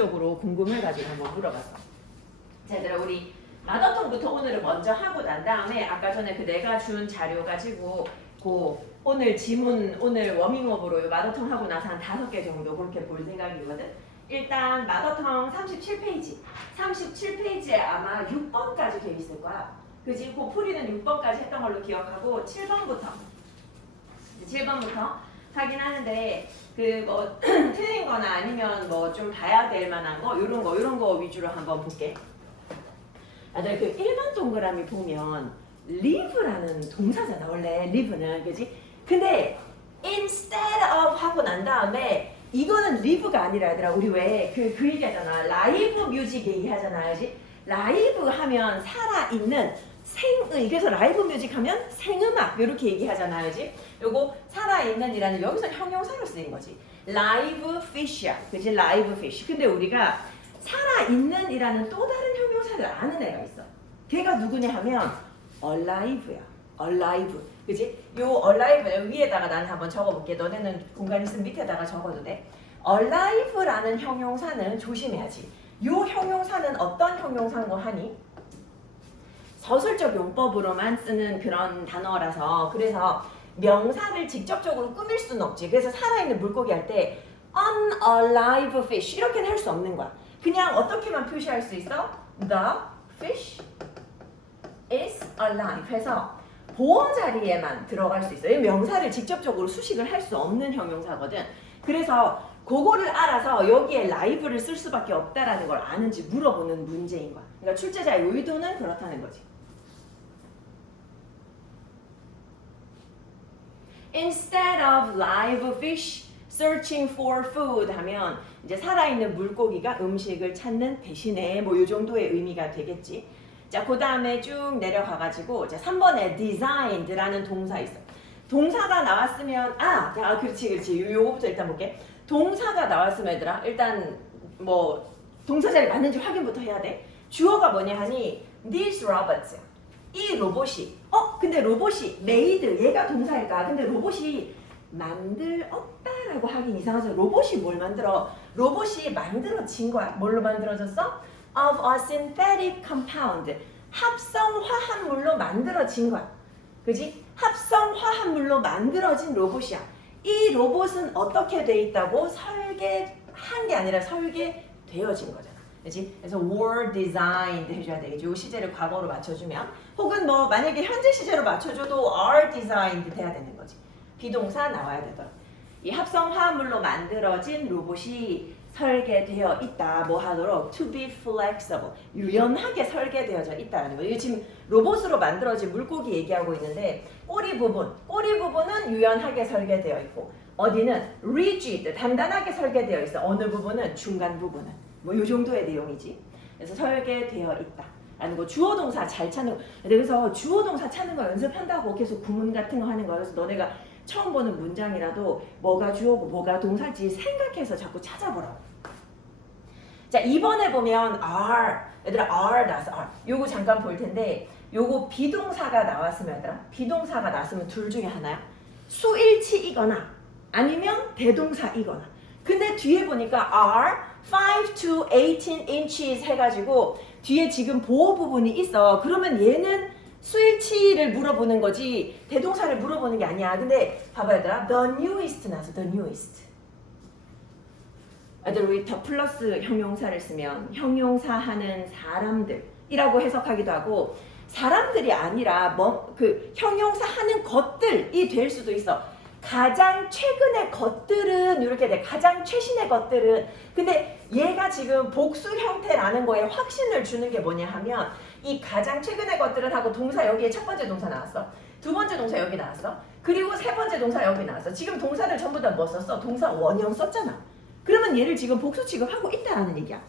적으로 궁금해가지고 한번 물어봤어. 자, 얘들아, 우리 마더텅부터 오늘은 먼저 하고 난 다음에 아까 전에 그 내가 준 자료 가지고 오늘 지문 오늘 워밍업으로 마더텅 하고 나서 한 5개 정도 그렇게 볼 생각이거든. 일단 마더텅 37페이지 37페이지에 아마 6번까지 돼 있을 거야. 그지? 그 풀이는 6번까지 했던 걸로 기억하고 7번부터 하긴 하는데 그 뭐 틀린 거나 아니면 뭐 좀 봐야 될 만한 거 이런 거 위주로 한번 볼게. 아들 그 1번 동그라미 보면 live라는 동사잖아. 원래 live는 그지? 근데 instead of 하고 난 다음에 이거는 live가 아니라 얘들아 우리 왜 그 얘기하잖아. 라이브 뮤직 얘기하잖아. 그지? 라이브 하면 살아있는 생의, 그래서 라이브 뮤직 하면 생음악 이렇게 얘기하잖아. 그지? 요거 살아있는 이라는 여기서 형용사로 쓰인 거지. 라이브 피쉬야. 그지? 라이브 피쉬. 근데 우리가 살아있는 이라는 또 다른 형용사를 아는 애가 있어. 걔가 누구냐 하면 alive야. alive. 그지? 요 alive 위에다가 나는 한번 적어볼게. 너네는 공간 있으면 밑에다가 적어도 돼. alive라는 형용사는 조심해야지. 요 형용사는 어떤 형용사인 거 하니? 서술적 용법으로만 쓰는 그런 단어라서 그래서 명사를 직접적으로 꾸밀 수는 없지. 그래서 살아있는 물고기 할 때 unalive fish 이렇게는 할 수 없는 거야. 그냥 어떻게만 표시할 수 있어? The fish is alive 해서 보어 자리에만 들어갈 수 있어요. 명사를 직접적으로 수식을 할 수 없는 형용사거든. 그래서 그거를 알아서 여기에 live를 쓸 수밖에 없다라는 걸 아는지 물어보는 문제인 거야. 그러니까 출제자의 의도는 그렇다는 거지. Instead of live fish searching for food 하면 이제 살아있는 물고기가 음식을 찾는 대신에 뭐 이 정도의 의미가 되겠지. 자, 그 다음에 쭉 내려가가지고 자 3번에 designed라는 동사 있어. 동사가 나왔으면 그렇지. 요거부터 일단 볼게. 동사가 나왔으면 얘들아 일단 뭐 동사 자리 맞는지 확인부터 해야 돼. 주어가 뭐냐 하니 these robots 이 로봇이 근데 로봇이 made 얘가 동사일까? 근데 로봇이 만들었다라고 하긴 이상하죠. 로봇이 뭘 만들어? 로봇이 만들어진 거야. 뭘로 만들어졌어? Of a synthetic compound 합성 화합물로 만들어진 거야. 그지? 합성 화합물로 만들어진 로봇이야. 이 로봇은 어떻게 돼 있다고? 설계한 게 아니라 설계되어진 거잖아. 그치? 그래서 were designed 해줘야 되겠지. 요 시제를 과거로 맞춰주면 혹은 뭐 만약에 현재 시제로 맞춰줘도 are designed 돼야 되는 거지. 비동사 나와야 되더라. 이 합성 화합물로 만들어진 로봇이 설계되어 있다. 뭐 하도록 to be flexible 유연하게 설계되어져 있다는 거예요. 이게 지금 로봇으로 만들어진 물고기 얘기하고 있는데 꼬리 부분은 유연하게 설계되어 있고 어디는 rigid 단단하게 설계되어 있어. 어느 부분은 중간 부분은 뭐 이 정도의 내용이지. 그래서 설계되어 있다. 라는 거 주어 동사 잘 찾는 거. 그래서 주어 동사 찾는 거 연습한다고 계속 구문 같은 거 하는 거야. 그래서 너네가 처음 보는 문장이라도 뭐가 주어고 뭐가 동사인지 생각해서 자꾸 찾아보라고. 자 2번에 보면 are 얘들아 are 나왔어. are. 요거 잠깐 볼 텐데 요거 비동사가 나왔으면 얘들아 비동사가 나왔으면 둘 중에 하나야. 수일치이거나 아니면 대동사이거나. 근데 뒤에 보니까 are 5 to 18 inches 해가지고 뒤에 지금 보호 부분이 있어. 그러면 얘는 수일치를 물어보는 거지 대동사를 물어보는 게 아니야. 근데 봐봐 얘들아 the newest 나서 the newest. 아들 우리 더 플러스 형용사를 쓰면 형용사 하는 사람들이라고 해석하기도 하고 사람들이 아니라 그 형용사 하는 것들이 될 수도 있어. 가장 최근의 것들은 이렇게 돼. 가장 최신의 것들은. 근데 얘가 지금 복수 형태라는 거에 확신을 주는 게 뭐냐 하면 이 가장 최근의 것들은 하고 동사 여기에 첫 번째 동사 나왔어. 두 번째 동사 여기 나왔어. 그리고 세 번째 동사 여기 나왔어. 지금 동사를 전부 다 뭐 썼어? 동사 원형 썼잖아. 그러면 얘를 지금 복수 취급하고 있다라는 얘기야.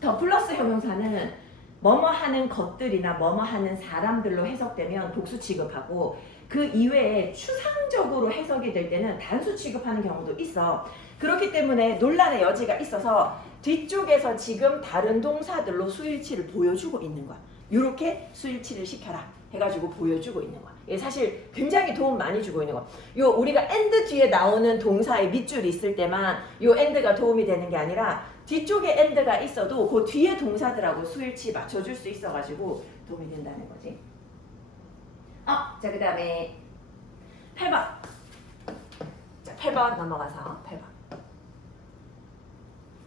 더 플러스 형용사는 뭐뭐 하는 것들이나 뭐뭐 하는 사람들로 해석되면 복수 취급하고 그 이외에 추상적으로 해석이 될 때는 단수 취급하는 경우도 있어. 그렇기 때문에 논란의 여지가 있어서 뒤쪽에서 지금 다른 동사들로 수일치를 보여주고 있는 거야. 이렇게 수일치를 시켜라 해가지고 보여주고 있는 거야. 이게 사실 굉장히 도움 많이 주고 있는 거야. 요 우리가 and 뒤에 나오는 동사의 밑줄이 있을 때만 요 and가 도움이 되는 게 아니라 뒤쪽에 and가 있어도 그 뒤에 동사들하고 수일치 맞춰줄 수 있어가지고 도움이 된다는 거지. 자, 그 다음에 8번. 자, 8번 넘어가서 8번.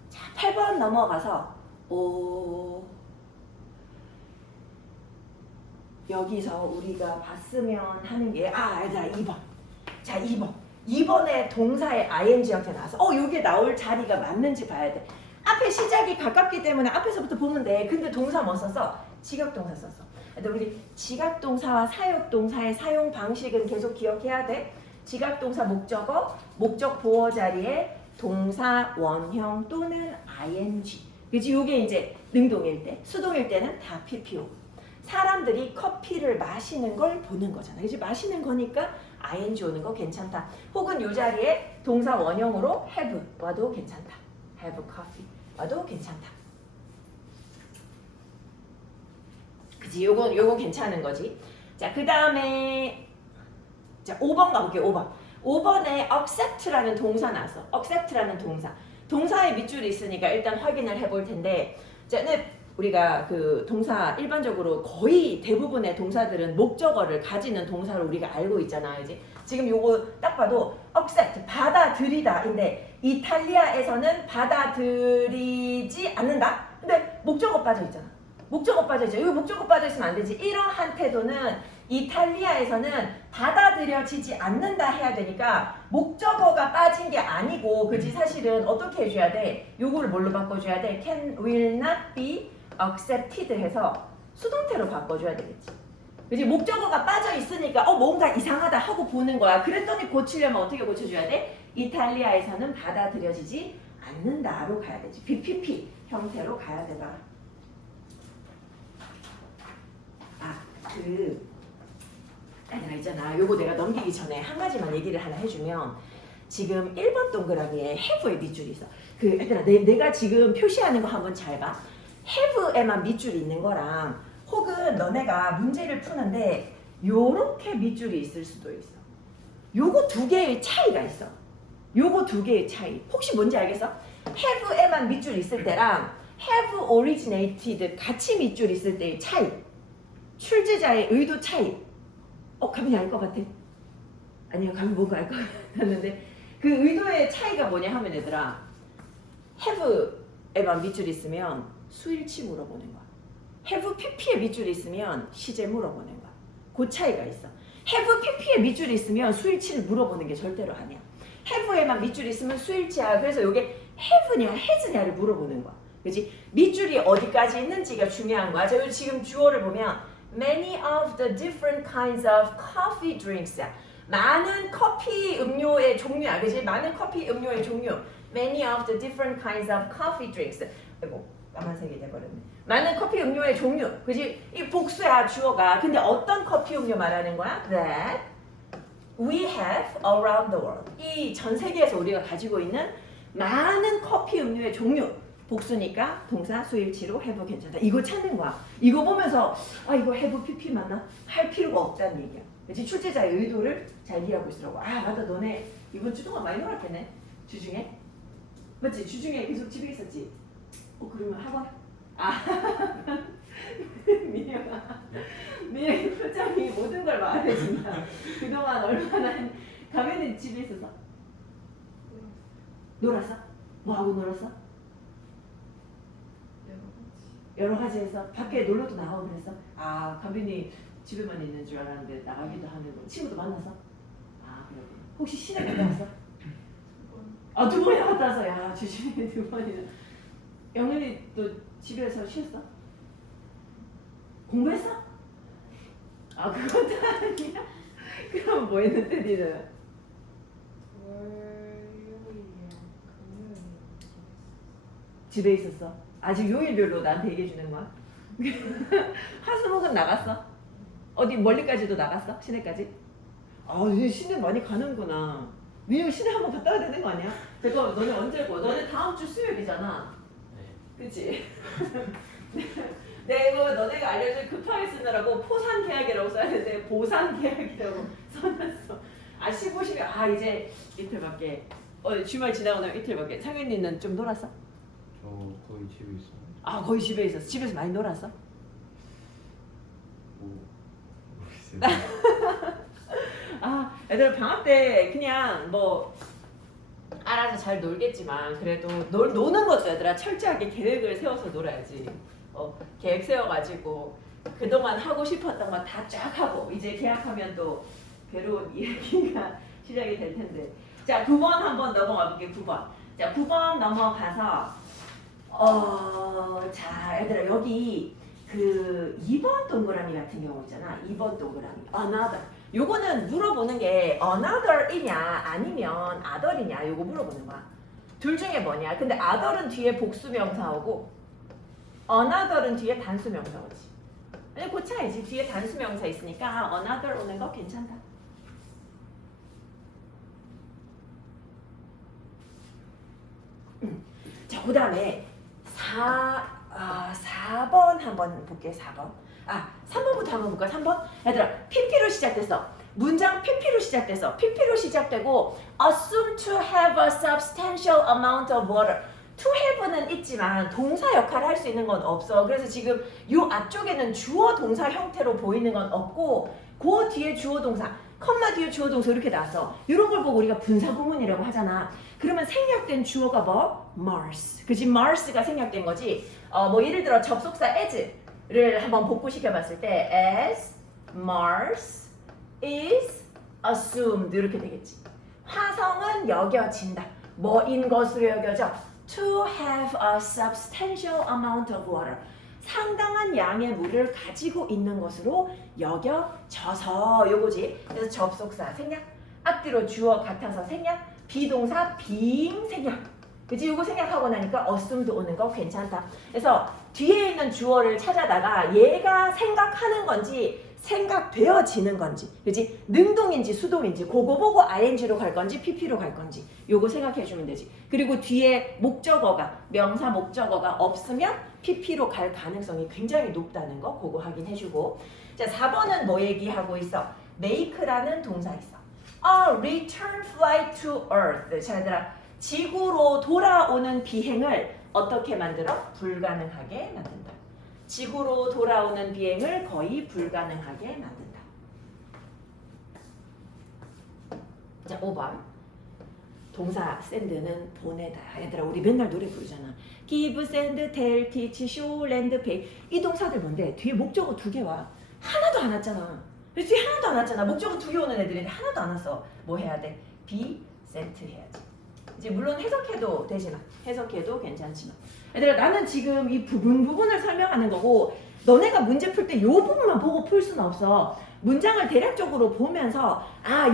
자, 8번 넘어가서 여기서 우리가 봤으면 하는 게 얘들아 2번. 자, 2번. 2번에 동사의 ing 형태 나와서 요게 나올 자리가 맞는지 봐야 돼. 앞에 시작이 가깝기 때문에 앞에서부터 보면 돼. 근데 동사 뭐 썼어? 지각동사 썼어. 근데 우리 지각동사와 사역동사의 사용 방식은 계속 기억해야 돼. 지각동사 목적어, 목적 보어 자리에 동사 원형 또는 ing. 그치? 요게 이제 능동일 때, 수동일 때는 다 PPO. 사람들이 커피를 마시는 걸 보는 거잖아. 그치? 마시는 거니까 ing 오는 거 괜찮다. 혹은 요 자리에 동사 원형으로 have 와도 괜찮다. have coffee 와도 괜찮다. 그치? 요건 괜찮은 거지. 자, 그 다음에 자, 5번 가볼게요. 5번. 5번에 accept라는 동사 나왔어. accept라는 동사. 동사에 밑줄이 있으니까 일단 확인을 해볼 텐데, 자, 우리가 그 동사 일반적으로 거의 대부분의 동사들은 목적어를 가지는 동사로 우리가 알고 있잖아. 이제 지금 요거 딱 봐도 accept 받아들이다인데 이탈리아에서는 받아들이지 않는다. 근데 목적어 빠져 있잖아. 목적어 빠져 있죠. 이거 목적어 빠져 있으면 안 되지. 이러한 태도는 이탈리아에서는 받아들여지지 않는다 해야 되니까 목적어가 빠진 게 아니고, 그지? 사실은 어떻게 해줘야 돼? 요거를 뭘로 바꿔줘야 돼? can, will not be accepted 해서 수동태로 바꿔줘야 되겠지. 그지? 목적어가 빠져 있으니까 뭔가 이상하다 하고 보는 거야. 그랬더니 고치려면 어떻게 고쳐줘야 돼? 이탈리아에서는 받아들여지지 않는다로 가야 되지. BPP 형태로 가야 되더라. 아니라 있잖아. 요거 내가 넘기기 전에 한 가지만 얘기를 하나 해주면, 지금 1번 동그라미에 have의 밑줄이 있어. 얘들아, 내가 지금 표시하는 거 한번 잘 봐. have에만 밑줄이 있는 거랑, 혹은 너네가 문제를 푸는데 요렇게 밑줄이 있을 수도 있어. 요거 두 개의 차이가 있어. 요거 두 개의 차이. 혹시 뭔지 알겠어? have에만 밑줄 있을 때랑 have originated 같이 밑줄 있을 때의 차이. 출제자의 의도 차이. 감이 알 것 같아? 아니요, 감이 뭔가 알 것 같았는데, 그 의도의 차이가 뭐냐 하면 얘들아, have에만 밑줄이 있으면 수일치 물어보는 거야. have pp에 밑줄이 있으면 시제 물어보는 거야. 그 차이가 있어. have pp에 밑줄이 있으면 수일치를 물어보는 게 절대로 아니야. have에만 밑줄이 있으면 수일치야. 그래서 이게 have냐 has냐를 물어보는 거야. 그렇지? 밑줄이 어디까지 있는지가 중요한 거야. 자, 지금 주어를 보면 many of the different kinds of coffee drinks. 많은 커피 음료의 종류야. 그지? 많은 커피 음료의 종류. Many of the different kinds of coffee drinks. 아이고, 까만색이 돼버렸네. 많은 커피 음료의 종류. 그지? 이 복수야, 주어가. 근데 어떤 커피 음료 말하는 거야? That we have around the world. 이 전 세계에서 우리가 가지고 있는 많은 커피 음료의 종류. 복수니까 동사 수일치로 have 괜찮다. 이거 찾는 거야. 이거 보면서 이거 have pp 맞나? 할 필요가 없다는 얘기야. 그치? 출제자의 의도를 잘 이해하고 있으라고. 맞다, 너네 이번 주 동안 많이 놀았겠네. 주중에? 맞지? 주중에 계속 집에 있었지? 그러면 학원? 민영이 표정이 모든 걸 말해준다. 그동안 얼마나 가면은 집에 있었어? 놀았어? 뭐하고 놀았어? 여러 가지 해서 밖에 놀러도 나가고 그랬어? 가빈이 집에만 있는 줄 알았는데 나가기도 하는 거. 친구도 만나서? 그래. 혹시 시내 갔다 왔어? 2번이나 갔다 와서. 야, 주중에 2번이나. 영은이 또 집에서 쉬었어? 공부했어? 그것도 아니야? 그럼 뭐 했는데 니는? 집에 있었어? 아직 요일별로 나한테 얘기해 주는 거야? 화수목은 나갔어? 어디 멀리까지도 나갔어? 시내까지? 이제 시내 많이 가는구나. 민영 시내 한번 갔다 와야 되는 거 아니야? 그거 너네 언제고? 너네 다음 주 수요일이잖아. 네. 그치? 내가 너네가 알려준 급하게 쓰느라고 포상 계약이라고 써야 되는데 보상 계약이라고 써놨어. 15시면 이제 이틀밖에. 주말 지나고 나면 이틀밖에. 상현이는 좀 놀았어? 저 거의 집에 있어요. 아 거의 집에 있었어. 집에서 많이 놀았어? 뭐 모르겠어요. 아 애들 방학 때 그냥 뭐 알아서 잘 놀겠지만 그래도 노는 것도 얘들아 철저하게 계획을 세워서 놀아야지. 계획 세워가지고 그동안 하고 싶었던 거 다 쫙 하고 이제 계약하면 또 괴로운 이야기가 시작이 될 텐데. 자 9번 한번 넘어가 볼게요. 9번. 자 9번 넘어가서 자 얘들아 여기 그 2번 동그라미 같은 경우 있잖아. 2번 동그라미 another. 요거는 물어보는 게 another이냐 아니면 other이냐 요거 물어보는 거야. 둘 중에 뭐냐. 근데 other은 뒤에 복수명사 오고 another은 뒤에 단수명사 오지. 아니 고차이지. 뒤에 단수명사 있으니까 another 오는 거 괜찮다. 자, 그 다음에 4번 한번 볼게요. 4번. 3번부터 한번 볼까? 3번. 얘들아, PP로 시작됐어. 문장 PP로 시작돼서 PP로 시작되고 assume to have a substantial amount of water. to have는 있지만 동사 역할을 할 수 있는 건 없어. 그래서 지금 요 앞쪽에는 주어 동사 형태로 보이는 건 없고 그 뒤에 주어 동사 컴마 뒤에 주어 동사 이렇게 나왔어. 이런 걸 보고 우리가 분사구문이라고 하잖아. 그러면 생략된 주어가 뭐? Mars. 그지? Mars가 생략된 거지. 뭐 예를 들어 접속사 as를 한번 복구시켜 봤을 때 as Mars is assumed 이렇게 되겠지. 화성은 여겨진다. 뭐인 것으로 여겨져? To have a substantial amount of water. 상당한 양의 물을 가지고 있는 것으로 여겨져서 요거지. 그래서 접속사 생략, 앞뒤로 주어 같아서 생략, 비동사 빙 생략. 그치? 요거 생략하고 나니까 assumed 오는 거 괜찮다. 그래서 뒤에 있는 주어를 찾아다가 얘가 생각하는 건지 생각되어지는 건지, 그치? 능동인지 수동인지 그거 보고 ing로 갈 건지 pp로 갈 건지 요거 생각해 주면 되지. 그리고 뒤에 목적어가 명사 목적어가 없으면 pp로 갈 가능성이 굉장히 높다는 거 그거 확인해 주고. 자 4번은 뭐 얘기하고 있어? make라는 동사 있어. A return flight to earth. 자 얘들아, 지구로 돌아오는 비행을 어떻게 만들어? 불가능하게 만든다. 지구로 돌아오는 비행을 거의 불가능하게 만든다. 자 5번. 동사 send는 보내다. 얘들아 우리 맨날 노래 부르잖아. give, send, tell, teach, show, lend, pay. 이 동사들 뭔데? 뒤에 목적어 2개 와. 하나도 안 왔잖아. 뒤에 하나도 안 왔잖아. 목적어 2개 오는 애들인데 하나도 안 왔어. 뭐 해야 돼? be sent 해야지. 이제 물론 해석해도 되지만 해석해도 괜찮지만 얘들아 나는 지금 이 부분을 설명하는 거고 너네가 문제 풀 때 이 부분만 보고 풀 수는 없어. 문장을 대략적으로 보면서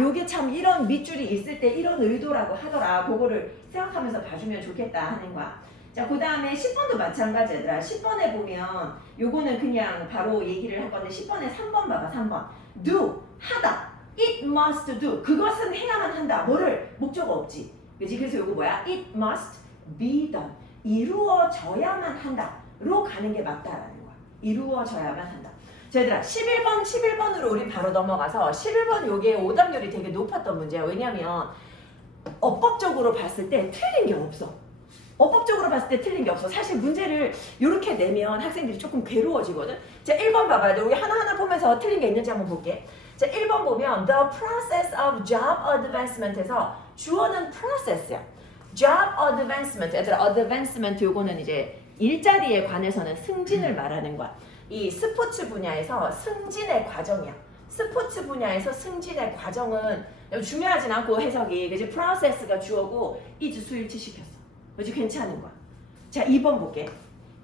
요게 참 이런 밑줄이 있을 때 이런 의도라고 하더라. 그거를 생각하면서 봐주면 좋겠다 하는 거야. 자, 그 다음에 10번도 마찬가지 얘들아. 10번에 보면 요거는 그냥 바로 얘기를 할 건데 10번에 3번 봐봐. 3번. do, 하다. it must do. 그것은 해야만 한다. 뭐를? 목적어 없지. 그치? 그래서 요거 뭐야? it must be done. 이루어져야만 한다로 가는 게 맞다라는 거야. 이루어져야만 한다. 자, 얘들아 11번으로 우리 바로 넘어가서 11번 요게 오답률이 되게 높았던 문제야. 왜냐면 어법적으로 봤을 때 틀린 게 없어. 어법적으로 봤을 때 틀린 게 없어. 사실 문제를 이렇게 내면 학생들이 조금 괴로워지거든. 자, 1번 봐봐야 돼. 우리 하나하나 보면서 틀린 게 있는지 한번 볼게. 자, 1번 보면 the process of job advancement에서 주어는 process야. job advancement. 얘들아 advancement 요거는 이제 일자리에 관해서는 승진을 말하는 거야. 이 스포츠 분야에서 승진의 과정이야. 스포츠 분야에서 승진의 과정은 중요하진 않고 해석이. 그지? process가 주어고 is 수일치 시켰어. 그지? 괜찮은 거야. 자, 2번 볼게.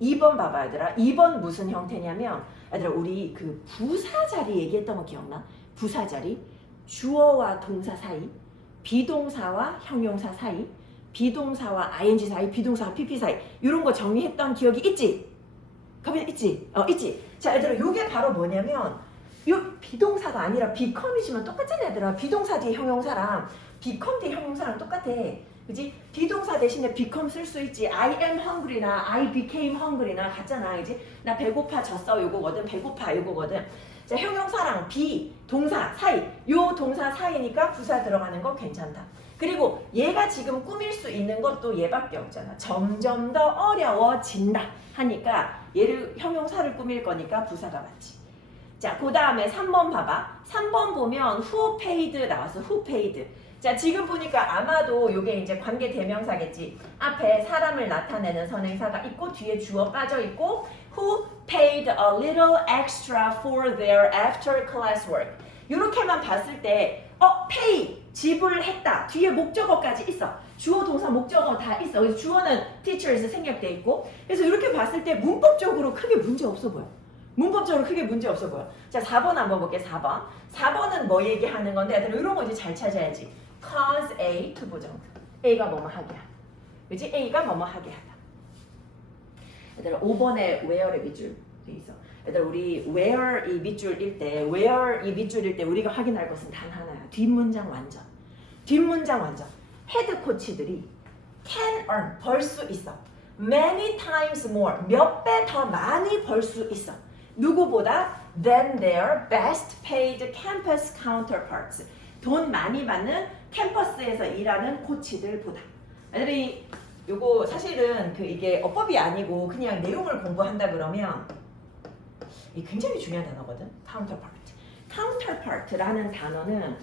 2번 봐봐 얘들아. 2번 무슨 형태냐면 얘들아 우리 그 부사자리 얘기했던 거 기억나? 부사자리 주어와 동사 사이, 비동사와 형용사 사이, 비동사와 ing 사이, 비동사와 pp 사이 이런 거 정리했던 기억이 있지? 가면 있지? 있지? 자 얘들아 요게 바로 뭐냐면 요 비동사가 아니라 become이지만 똑같잖아 얘들아. 비동사 뒤에 형용사랑 become 뒤에 형용사랑 똑같아. 그지? 비동사 대신에 become 쓸 수 있지. I am hungry나 I became hungry나 같잖아. 그지? 나 배고파졌어 요거거든. 배고파 요거거든. 자, 형용사랑 be, 동사 사이. 요 동사 사이니까 부사 들어가는 거 괜찮다. 그리고 얘가 지금 꾸밀 수 있는 것도 얘밖에 없잖아. 점점 더 어려워진다 하니까 얘를 형용사를 꾸밀 거니까 부사가 맞지. 자, 그 다음에 3번 봐봐. 3번 보면 who paid 나왔어. who paid. 자, 지금 보니까 아마도 이게 이제 관계 대명사겠지. 앞에 사람을 나타내는 선행사가 있고 뒤에 주어 빠져 있고 who paid a little extra for their after class work. 이렇게만 봤을 때 pay 지불했다. 뒤에 목적어까지 있어. 주어, 동사, 목적어 다 있어. 그래서 주어는 teachers 생략돼 있고. 그래서 이렇게 봤을 때 문법적으로 크게 문제 없어 보여. 문법적으로 크게 문제 없어 보여. 자, 4번 한번 볼게. 4번. 4번은 뭐 얘기하는 건데 이런 거 이제 잘 찾아야지. cause A 투부정사. A가 뭐뭐 하게 하다. 그치? A가 뭐뭐 하게 하다. 얘들아 5번에 where의 밑줄 돼 있어. 얘들아 우리 where 이 밑줄일 때 우리가 확인할 것은 단 하나야. 뒷문장 완전. 뒷문장 완전. 헤드 코치들이 can earn 벌 수 있어. many times more 몇 배 더 많이 벌 수 있어. 누구보다 than their best paid campus counterparts. 돈 많이 받는 캠퍼스에서 일하는 코치들보다. 애들이 요거 사실은 이게 어법이 아니고 그냥 내용을 공부한다 그러면 이게 굉장히 중요한 단어거든. counterpart. counterpart라는 단어는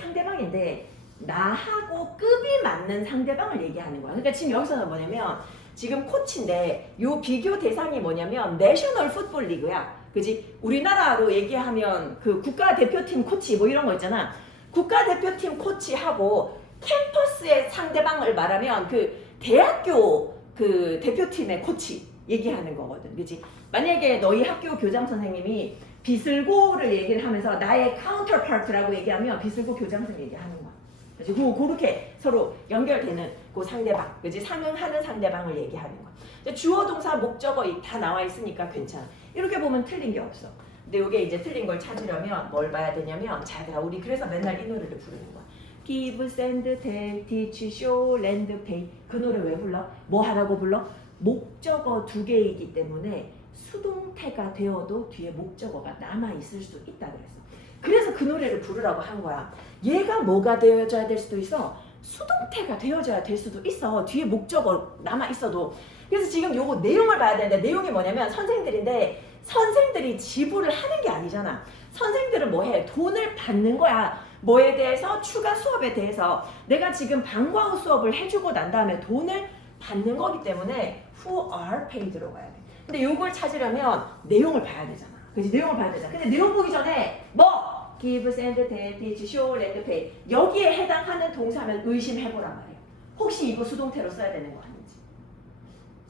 상대방인데 나하고 급이 맞는 상대방을 얘기하는 거야. 그러니까 지금 여기서는 뭐냐면 지금 코치인데 요 비교 대상이 뭐냐면 내셔널 풋볼 리그야. 그지? 우리나라로 얘기하면 그 국가대표팀 코치 뭐 이런 거 있잖아. 국가대표팀 코치하고 캠퍼스의 상대방을 말하면 그 대학교 그 대표팀의 코치 얘기하는 거거든. 그지? 만약에 너희 학교 교장 선생님이 비슬고를 얘기를 하면서 나의 카운터파트라고 얘기하면 비슬고 교장 선생님 얘기하는 거야. 그지? 그렇게 서로 연결되는 그 상대방, 그지? 상응하는 상대방을 얘기하는 거야. 주어, 동사, 목적어 다 나와 있으니까 괜찮아. 이렇게 보면 틀린 게 없어. 근데 이게 이제 틀린 걸 찾으려면 뭘 봐야 되냐면 자기가 우리 그래서 맨날 이 노래를 부르는 거야. Give, send, tell, teach, show, lend, pay. 그 노래 왜 불러? 뭐 하라고 불러? 목적어 2개이기 때문에 수동태가 되어도 뒤에 목적어가 남아있을 수 있다 그랬어. 그래서 그 노래를 부르라고 한 거야. 얘가 뭐가 되어져야 될 수도 있어. 수동태가 되어져야 될 수도 있어. 뒤에 목적어 남아있어도. 그래서 지금 요거 내용을 봐야 되는데 내용이 뭐냐면 선생들인데 선생들이 지불을 하는 게 아니잖아. 선생들은 뭐 해? 돈을 받는 거야. 뭐에 대해서? 추가 수업에 대해서. 내가 지금 방과 후 수업을 해주고 난 다음에 돈을 받는 거기 때문에 who are paid로 가야 돼. 근데 요걸 찾으려면 내용을 봐야 되잖아. 그치? 내용을 봐야 되잖아. 근데 내용 보기 전에 뭐? give, send, tell, teach, show, lend, pay. 여기에 해당하는 동사면 의심해보란 말이야. 혹시 이거 수동태로 써야 되는 거 아닌지.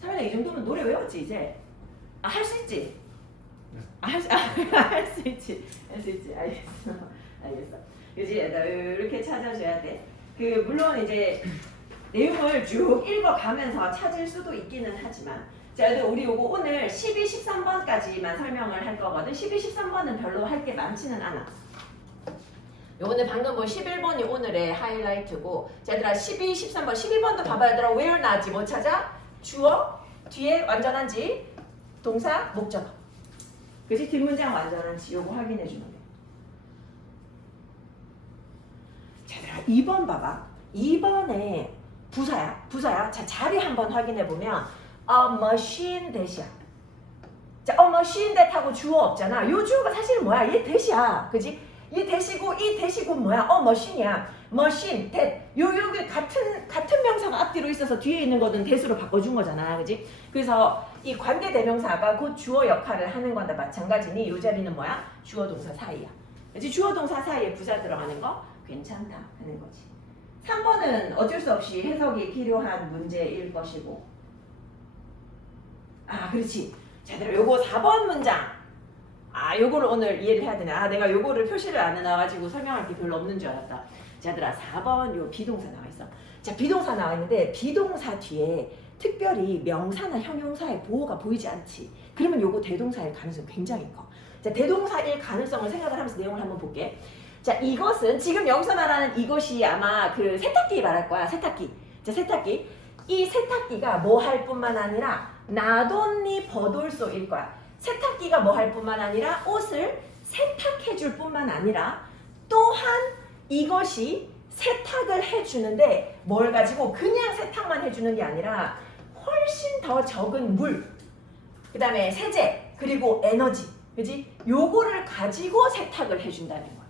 사연아 이 정도면 노래 외웠지 이제? 아 할 수 있지? 할 수 있지. 할 수 있지. 알겠어. 그지? 이렇게 찾아줘야 돼. 물론 이제 내용을 쭉 읽어가면서 찾을 수도 있기는 하지만 자, 우리 요거 오늘 12, 13번까지만 설명을 할 거거든. 12, 13번은 별로 할 게 많지는 않아. 요거는 방금 뭐 11번이 오늘의 하이라이트고 자, 얘들아 12, 13번, 12번도 봐봐. 얘들아 where 나지 뭐 찾아? 주어, 뒤에 완전한지, 동사, 목적어. 그치? 뒷문장 완전한지 요거 확인해 주면 돼. 자, 얘들아 2번 봐봐. 2번에 부사야. 자, 자리 한번 확인해 보면 a machine 대시야. 자, a machine that하고 주어 없잖아. 요 주어가 사실은 뭐야? 얘 대시야. 그지? 얘 대시고 이 대시고 뭐야? machine이야. machine, that. 여기 같은 명사가 앞뒤로 있어서 뒤에 있는 거는 대수로 바꿔준 거잖아. 그지? 그래서 이 관계 대명사가 그 주어 역할을 하는 건다 마찬가지니 요 자리는 뭐야? 주어 동사 사이야. 그지? 주어 동사 사이에 부사 들어가는 거 괜찮다 하는 거지. 3번은 어쩔 수 없이 해석이 필요한 문제일 것이고 아 그렇지. 자, 요거 4번 문장 요거를 오늘 이해를 해야 되네. 내가 요거를 표시를 안 해놔가지고 설명할 게 별로 없는 줄 알았다. 자들아 4번 요 비동사 나와 있어. 자, 비동사 나와 있는데 비동사 뒤에 특별히 명사나 형용사의 보호가 보이지 않지. 그러면 요거 대동사일 가능성이 굉장히 커. 자, 대동사일 가능성을 생각을 하면서 내용을 한번 볼게. 자, 이것은 지금 여기서 말하는 이것이 아마 그 세탁기 말할 거야. 세탁기. 자, 세탁기. 이 세탁기가 뭐 할 뿐만 아니라 not only 버돌소일 거야. 세탁기가 뭐 할 뿐만 아니라 옷을 세탁해 줄 뿐만 아니라 또한 이것이 세탁을 해주는데 뭘 가지고 그냥 세탁만 해주는 게 아니라 훨씬 더 적은 물, 그 다음에 세제, 그리고 에너지, 그지? 요거를 가지고 세탁을 해준다는 거야.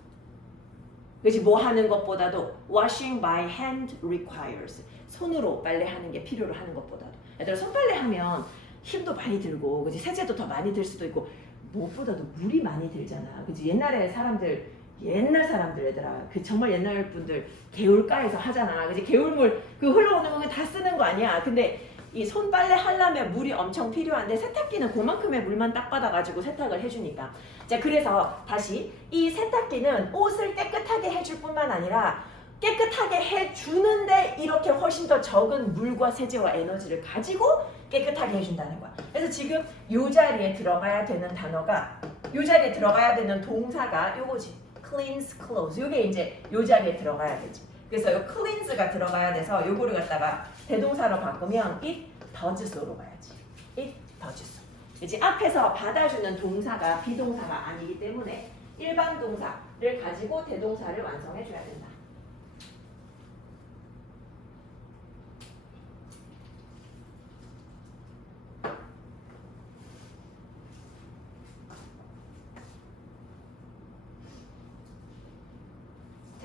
그지? 뭐 하는 것보다도 washing by hand requires. 손으로 빨래하는 게 필요로 하는 것보다도. 얘들아 손빨래 하면 힘도 많이 들고, 그지? 세제도 더 많이 들 수도 있고, 무엇보다도 물이 많이 들잖아. 그지? 옛날 사람들 얘들아, 그 정말 옛날 분들 개울가에서 하잖아. 그지? 개울물 그 흘러오는 거 다 쓰는 거 아니야. 근데 이 손빨래 하려면 물이 엄청 필요한데 세탁기는 그만큼의 물만 딱 받아가지고 세탁을 해주니까. 자, 그래서 다시 이 세탁기는 옷을 깨끗하게 해줄 뿐만 아니라 깨끗하게 해주는데 이렇게 훨씬 더 적은 물과 세제와 에너지를 가지고 깨끗하게 해준다는 거야. 그래서 지금 요 자리에 들어가야 되는 단어가, 요 자리에 들어가야 되는 동사가 요거지. cleanse clothes. 요게 이제 요 자리에 들어가야 되지. 그래서 요 cleanse가 들어가야 돼서 요거를 갖다가 대동사로 바꾸면 it does로 가야지. it does. 이제 앞에서 받아주는 동사가 비동사가 아니기 때문에 일반 동사를 가지고 대동사를 완성해 줘야 된다.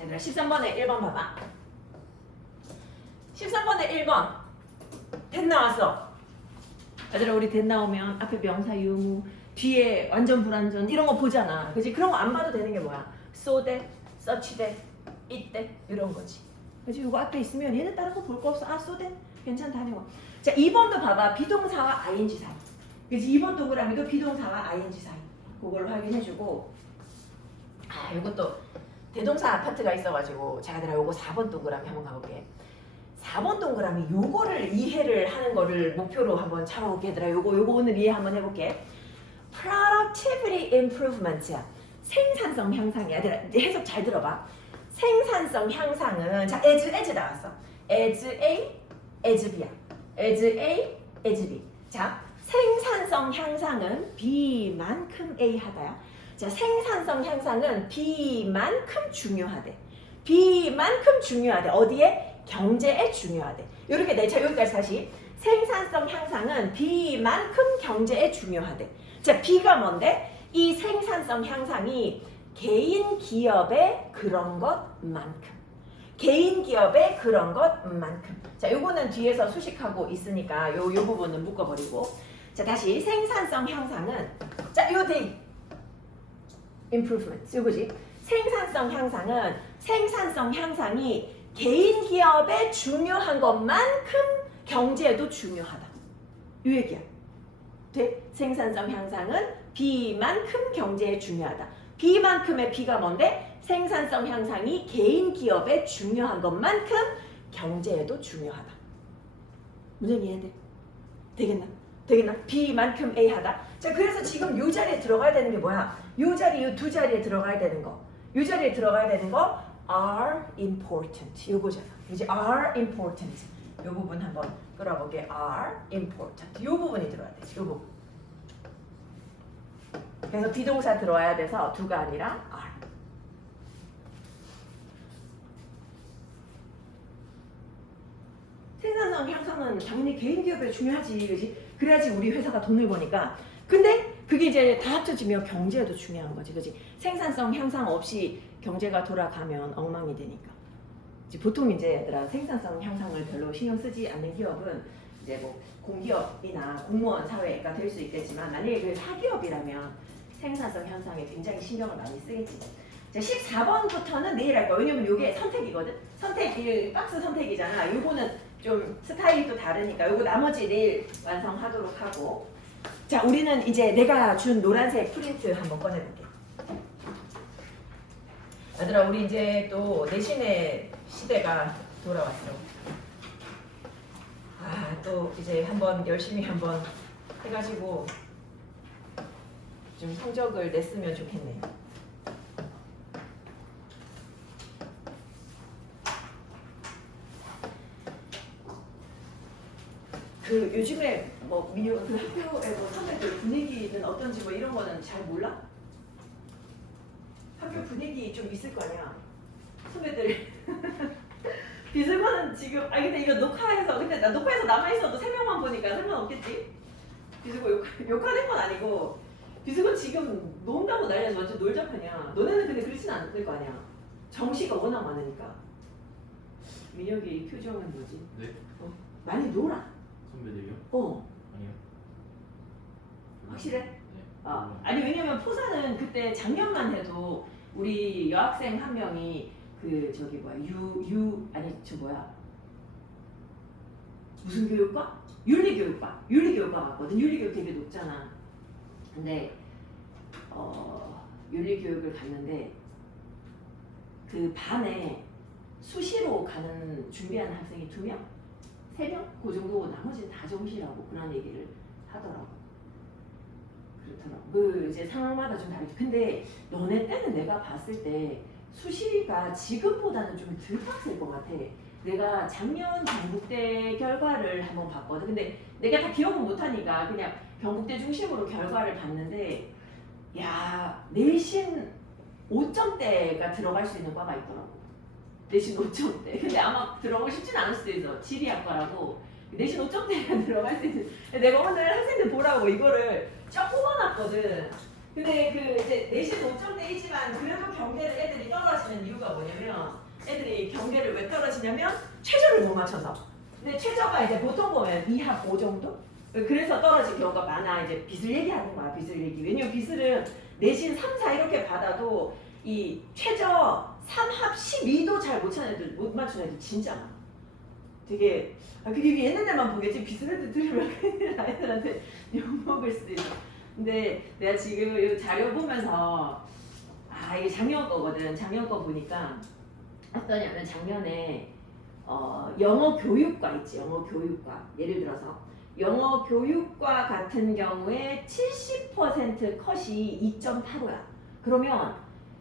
얘들아 13번에 1번 봐봐. 13번에 1번 된 나왔어. 얘들아 우리 된 나오면 앞에 명사 유무 뒤에 완전 불완전 이런 거 보잖아. 그치? 그런 거 안 봐도 되는 게 뭐야? so that, such that, it that 이런 거지. 그치? 이거 앞에 있으면 얘는 다른 거 볼 거 없어. 아 so that 괜찮다는 거. 자 2번도 봐봐. 비동사와 ing 사이. 그치? 2번 동그라미도 비동사와 ing 사이. 그걸 확인해주고 아 이것도 대동사 아파트가 있어가지고 제가 얘들아 요거 4번 동그라미 한번 가볼게. 4번 동그라미 요거를 이해를 하는 거를 목표로 한번 잡아볼게. 얘들아 요거 오늘 이해 한번 해볼게. Productivity improvement야. 생산성 향상이야. 얘들아 해석 잘 들어봐. 생산성 향상은 자 as 나왔어. as A, as B야. as A, as B. 자 생산성 향상은 B만큼 A 하다야. 자 생산성 향상은 B만큼 중요하대. B만큼 중요하대. 어디에? 경제에 중요하대. 이렇게 내 자 여기까지 다시. 생산성 향상은 B만큼 경제에 중요하대. 자 B가 뭔데? 이 생산성 향상이 개인 기업의 그런 것만큼. 개인 기업의 그런 것만큼. 자 요거는 뒤에서 수식하고 있으니까 요 부분은 묶어버리고. 자 다시 생산성 향상은 자 요 데이 improvement 이거지. 생산성 향상은 생산성 향상이 개인 기업에 중요한 것만큼 경제에도 중요하다. 이 얘기야. 돼? 생산성 향상은 B만큼 경제에 중요하다. B만큼의 B가 뭔데? 생산성 향상이 개인 기업에 중요한 것만큼 경제에도 중요하다. 무슨 이해돼? 되겠나? 되겠나? B만큼 A 하다. 자, 그래서 지금 요 자리에 들어가야 되는 게 뭐야? 요 자리, 요 두 자리에 들어가야 되는 거. 요 자리에 들어가야 되는 거 are important. 요거잖아. 이제 are important. 요 부분 한번 끌어볼게. are important. 요 부분이 들어야 되지. 요 부분. 그래서 비동사 들어와야 돼서 do가 아니라 are. 생산성 향상은 당연히 개인 기업에 중요하지, 그지? 그래야지 우리 회사가 돈을 버니까. 근데 그게 이제 다 합쳐지면 경제에도 중요한 거지, 그지? 생산성 향상 없이 경제가 돌아가면 엉망이 되니까. 이제 보통 이제 얘들아 생산성 향상을 별로 신경 쓰지 않는 기업은 이제 뭐 공기업이나 공무원 사회가 될 수 있겠지만 만약에 그 사기업이라면 생산성 향상에 굉장히 신경을 많이 쓰겠지. 자, 14번부터는 내일 할 거야. 왜냐면 이게 선택이거든. 선택이 박스 선택이잖아. 요거는 좀 스타일이 또 다르니까 요거 나머지 내일 완성하도록 하고. 자, 우리는 이제 내가 준 노란색 프린트 한번 꺼내볼게. 얘들아, 우리 이제 또 내신의 시대가 돌아왔어. 아, 또 이제 한번 열심히 한번 해가지고 좀 성적을 냈으면 좋겠네. 그 요즘에 뭐 민요 그 학교에 뭐 선배들 분위기는 어떤지 뭐 이런 거는 잘 몰라? 학교 분위기 좀 있을 거 아니야. 선배들 비슬고는 지금 근데 이거 녹화해서 근데 나 녹화해서 남아있어도 3명만 보니까 상관없겠지? 비슬고 욕하는 건 아니고 비슬고 지금 논다고 난리나서 완전 놀자하냐. 너네는 근데 그렇진 않을 거 아니야. 정시가 워낙 많으니까. 민혁이 이 표정은 뭐지? 네? 많이 놀아. 선배들이요? 아니요. 확실해? 네. 아니 왜냐면 포사는 그때 작년만 해도 우리 여학생 한 명이 그 저기 뭐야 무슨 교육과? 윤리교육과 맞거든. 윤리교육 되게 높잖아. 근데 윤리교육을 갔는데 그 반에 수시로 가는 준비하는 학생이 2명? 3명? 그 정도고 나머지는 다 정시라고 그런 얘기를 하더라고. 그렇더라고. 그 이제 상황마다 좀 다르지. 근데 너네 때는 내가 봤을 때 수시가 지금보다는 좀 덜 빡셀 것 같아. 내가 작년 경북대 결과를 한번 봤거든. 근데 내가 다 기억은 못하니까 그냥 경북대 중심으로 결과를 봤는데 야 내신 5점대가 들어갈 수 있는 과가 있더라고. 내신 5점대. 근데 아마 들어가고 싶지는 않을 수도 있어. 지리학과라고 내신 5점대가 들어갈 수 있는. 내가 오늘 학생들 보라고 이거를 쫙 뽑아놨거든. 근데 그 이제 내신 5점대이지만 그래도 경대를 애들이 떨어지는 이유가 뭐냐면 애들이 경대를 왜 떨어지냐면 최저를 못 맞춰서. 근데 최저가 이제 보통 보면 2합 5 정도? 그래서 떨어질 경우가 많아. 이제 빚을 얘기하는 거야. 빚을 얘기. 왜냐면 빚을 내신 3, 4 이렇게 받아도 이 최저 3합 12도 잘 못 찾는 애들, 못 맞추는 애들 진짜 많아. 되게 그게 옛날에만 보겠지. 빚을 애들 들으면 큰일 아이들한테 욕먹을 수도 있어. 근데 내가 지금 이 자료 보면서 이게 작년 거거든. 작년 거 보니까 어떠냐면 작년에 영어 교육과 있지. 영어 교육과. 예를 들어서 영어 교육과 같은 경우에 70% 컷이 2.85야. 그러면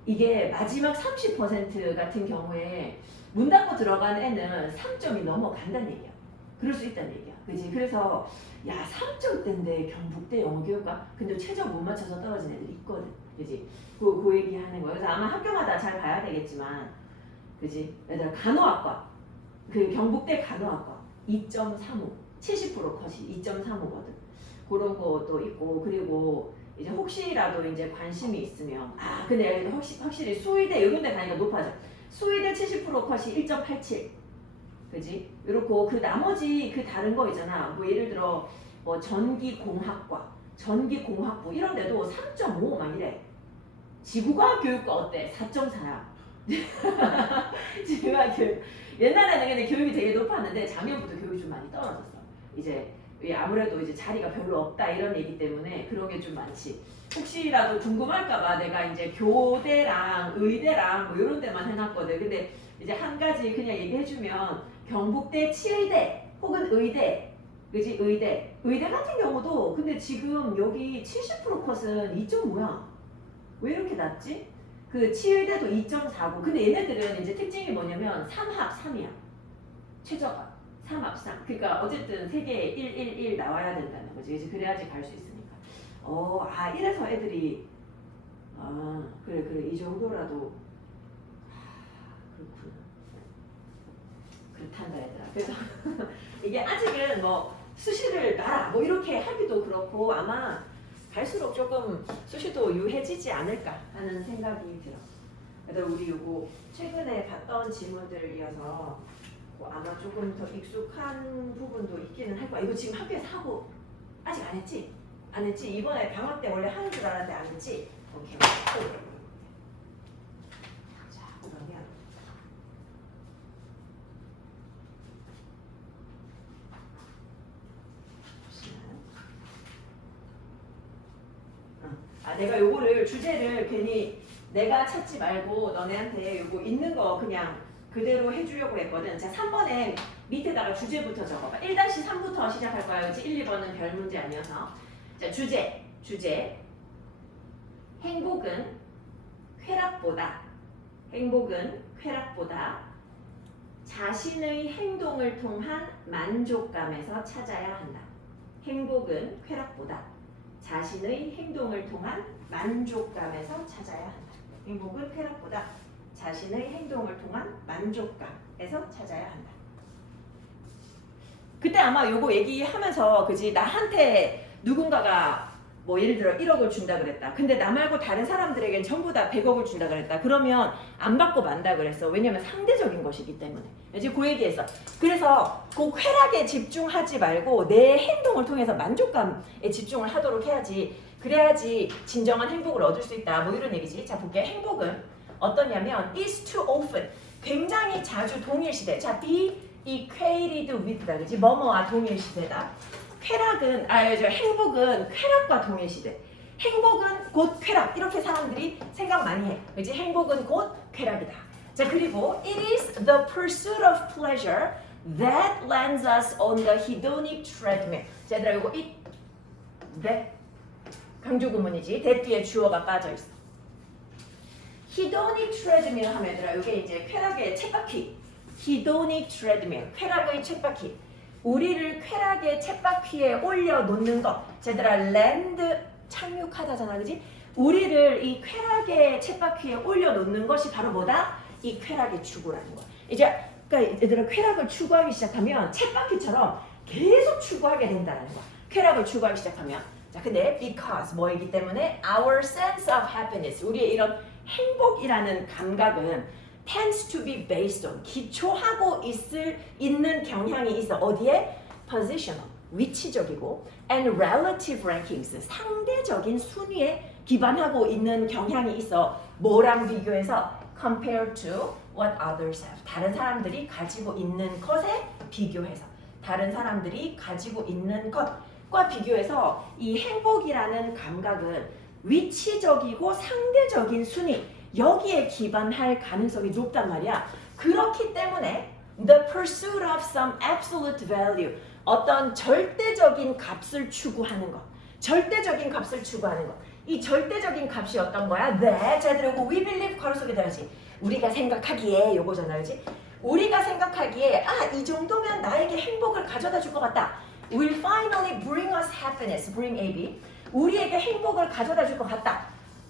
이게 마지막 30% 같은 경우에 문 닫고 들어간 애는 3점이 넘어간다는 얘기야. 그럴 수 있다는 얘기야. 그지? 그래서 야 3점대인데 경북대 영어교육과 근데 최저 못 맞춰서 떨어진 애들이 있거든. 그지? 그 얘기 하는 거야. 그래서 아마 학교마다 잘 봐야 되겠지만 그지? 얘들아 간호학과 그 경북대 간호학과 2.35 70% 컷이 2.35거든. 그런 것도 있고 그리고 이제 혹시라도 이제 관심이 있으면 근데 확실히 수의대 이런 데 가니까 높아져. 수의대 70% 컷이 1.87 그지? 이렇고 그 나머지 그 다른 거 있잖아. 뭐 예를 들어 뭐 전기공학과, 전기공학부 이런 데도 3.5 막 이래. 지구과학 교육과 어때? 4.4야. 지구과학 교육. 옛날에는 근데 교육이 되게 높았는데 작년부터 교육이 좀 많이 떨어졌어. 이제 아무래도 이제 자리가 별로 없다 이런 얘기 때문에 그런 게 좀 많지. 혹시라도 궁금할까봐 내가 이제 교대랑 의대랑 뭐 이런 데만 해놨거든. 근데 이제 한 가지 그냥 얘기해주면 경북대 치의대 혹은 의대, 그지? 의대 같은 경우도 근데 지금 여기 70% 컷은 2.5야. 왜 이렇게 낮지? 그 치의대도 2.49. 근데 얘네들은 이제 특징이 뭐냐면 3합 3이야. 최저가 3합 3. 그러니까 어쨌든 세계에 111 나와야 된다는 거지. 그래서 그래야지 갈 수 있으니까. 이래서 애들이 그래 이 정도라도 그렇구나. 그렇단다 얘들아. 그래서 이게 아직은 뭐 수시를 놔라 뭐 이렇게 하기도 그렇고 아마 갈수록 조금 수시도 유해지지 않을까 하는 생각이 들어. 그래서 우리 요거 최근에 봤던 지문들이어서 뭐 아마 조금 더 익숙한 부분도 있기는 할 거야. 이거 지금 학교에서 하고 아직 안 했지? 안 했지? 이번에 방학 때 원래 하는 줄 알았는데 안 했지? 오케이. 자, 그러면 내가 요거를 주제를 괜히 내가 찾지 말고 너네한테 요거 있는 거 그냥 그대로 해주려고 했거든. 자, 3번에 밑에다가 주제부터 적어봐. 1-3부터 시작할 거야. 그렇지? 1, 2번은 별 문제 아니어서. 자, 주제. 행복은 쾌락보다 자신의 행동을 통한 만족감에서 찾아야 한다. 행복은 쾌락보다 자신의 행동을 통한 만족감에서 찾아야 한다. 행복은 쾌락보다 자신의 행동을 통한 만족감에서 찾아야 한다. 그때 아마 요거 얘기하면서 그지 나한테 누군가가 뭐 예를 들어 1억을 준다 그랬다. 근데 나 말고 다른 사람들에겐 전부 다 100억을 준다 그랬다. 그러면 안 받고 만다 그랬어. 왜냐면 상대적인 것이기 때문에. 이제 그 얘기했어. 그래서 그 쾌락에 집중하지 말고 내 행동을 통해서 만족감에 집중을 하도록 해야지. 그래야지 진정한 행복을 얻을 수 있다. 뭐 이런 얘기지. 자 볼게. 행복은 어떠냐면 is too often. 굉장히 자주 동일시대. 자 be equated with다. 그지? 뭐뭐와 동일시대다. 쾌락은 행복은 쾌락과 동일시대. 행복은 곧 쾌락. 이렇게 사람들이 생각 많이 해. 그지? 행복은 곧 쾌락이다. 자 그리고 it is the pursuit of pleasure that lands us on the hedonic treadmill. 자 얘들아 이거 that 강조 구문이지. that 뒤에 주어가 빠져 있어. hedonic treadmill 하면 얘들아 이게 이제 쾌락의 쳇바퀴. hedonic treadmill. 쾌락의 쳇바퀴. 우리를 쾌락의 쳇바퀴에 올려놓는 것. 얘들아 랜드 착륙하다잖아. 그지? 우리를 이 쾌락의 쳇바퀴에 올려놓는 것이 바로 뭐다? 이 쾌락의 추구라는 거야. 이제 그러니까 얘들아 쾌락을 추구하기 시작하면 쳇바퀴처럼 계속 추구하게 된다는 거야. 쾌락을 추구하기 시작하면. 자 근데 because 뭐이기 때문에 our sense of happiness 우리의 이런 행복이라는 감각은 tends to be based on 기초하고 있는 경향이 있어. 어디에? positional 위치적이고 and relative rankings 상대적인 순위에 기반하고 있는 경향이 있어. 뭐랑 비교해서 compared to what others have 다른 사람들이 가지고 있는 것에 비교해서 다른 사람들이 가지고 있는 것과 비교해서 이 행복이라는 감각은 위치적이고 상대적인 순위 여기에 기반할 가능성이 높단 말이야. 그렇기 때문에 the pursuit of some absolute value 어떤 절대적인 값을 추구하는 것 절대적인 값을 추구하는 것 이 절대적인 값이 어떤 거야? that 자 들고 we believe 괄호 속에 들어가지 우리가 생각하기에 요거잖아 그지? 우리가 생각하기에 이 정도면 나에게 행복을 가져다 줄 것 같다. will finally bring us happiness bring AB 우리에게 행복을 가져다 줄 것 같다.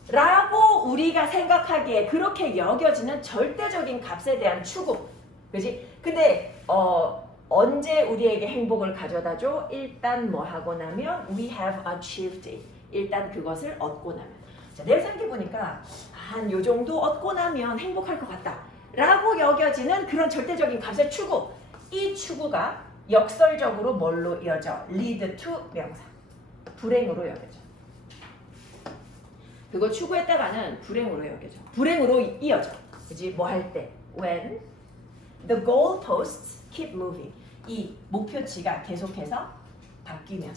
라고 우리가 생각하기에 그렇게 여겨지는 절대적인 값에 대한 추구. 그지? 근데 언제 우리에게 행복을 가져다 줘? 일단 뭐 하고 나면 we have achieved it. 일단 그것을 얻고 나면. 자, 내가 생각해보니까 한 요 정도 얻고 나면 행복할 것 같다. 라고 여겨지는 그런 절대적인 값의 추구. 이 추구가 역설적으로 뭘로 이어져? lead to 명사. 불행으로 여겨져. 그거 추구했다가는 불행으로 여겨져. 불행으로 이어져. 그지? 뭐 할 때? When the goalposts keep moving. 이 목표치가 계속해서 바뀌면.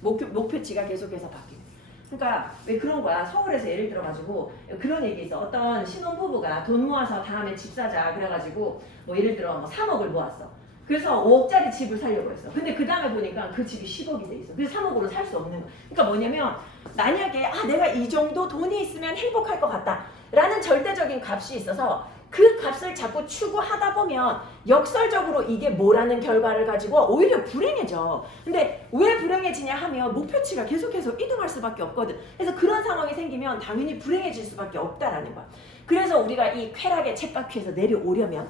목표치가 계속해서 바뀌면. 그러니까 왜 그런 거야. 서울에서 예를 들어가지고 그런 얘기 있어. 어떤 신혼부부가 돈 모아서 다음에 집 사자. 그래가지고 뭐 예를 들어 뭐 3억을 모았어. 그래서 5억짜리 집을 사려고 했어. 근데 그 다음에 보니까 그 집이 10억이 돼 있어. 그래서 3억으로 살 수 없는 거야. 그러니까 뭐냐면 만약에 내가 이 정도 돈이 있으면 행복할 것 같다 라는 절대적인 값이 있어서 그 값을 자꾸 추구하다 보면 역설적으로 이게 뭐라는 결과를 가지고 오히려 불행해져. 근데 왜 불행해지냐 하면 목표치가 계속해서 이동할 수밖에 없거든. 그래서 그런 상황이 생기면 당연히 불행해질 수밖에 없다라는 거야. 그래서 우리가 이 쾌락의 쳇바퀴에서 내려오려면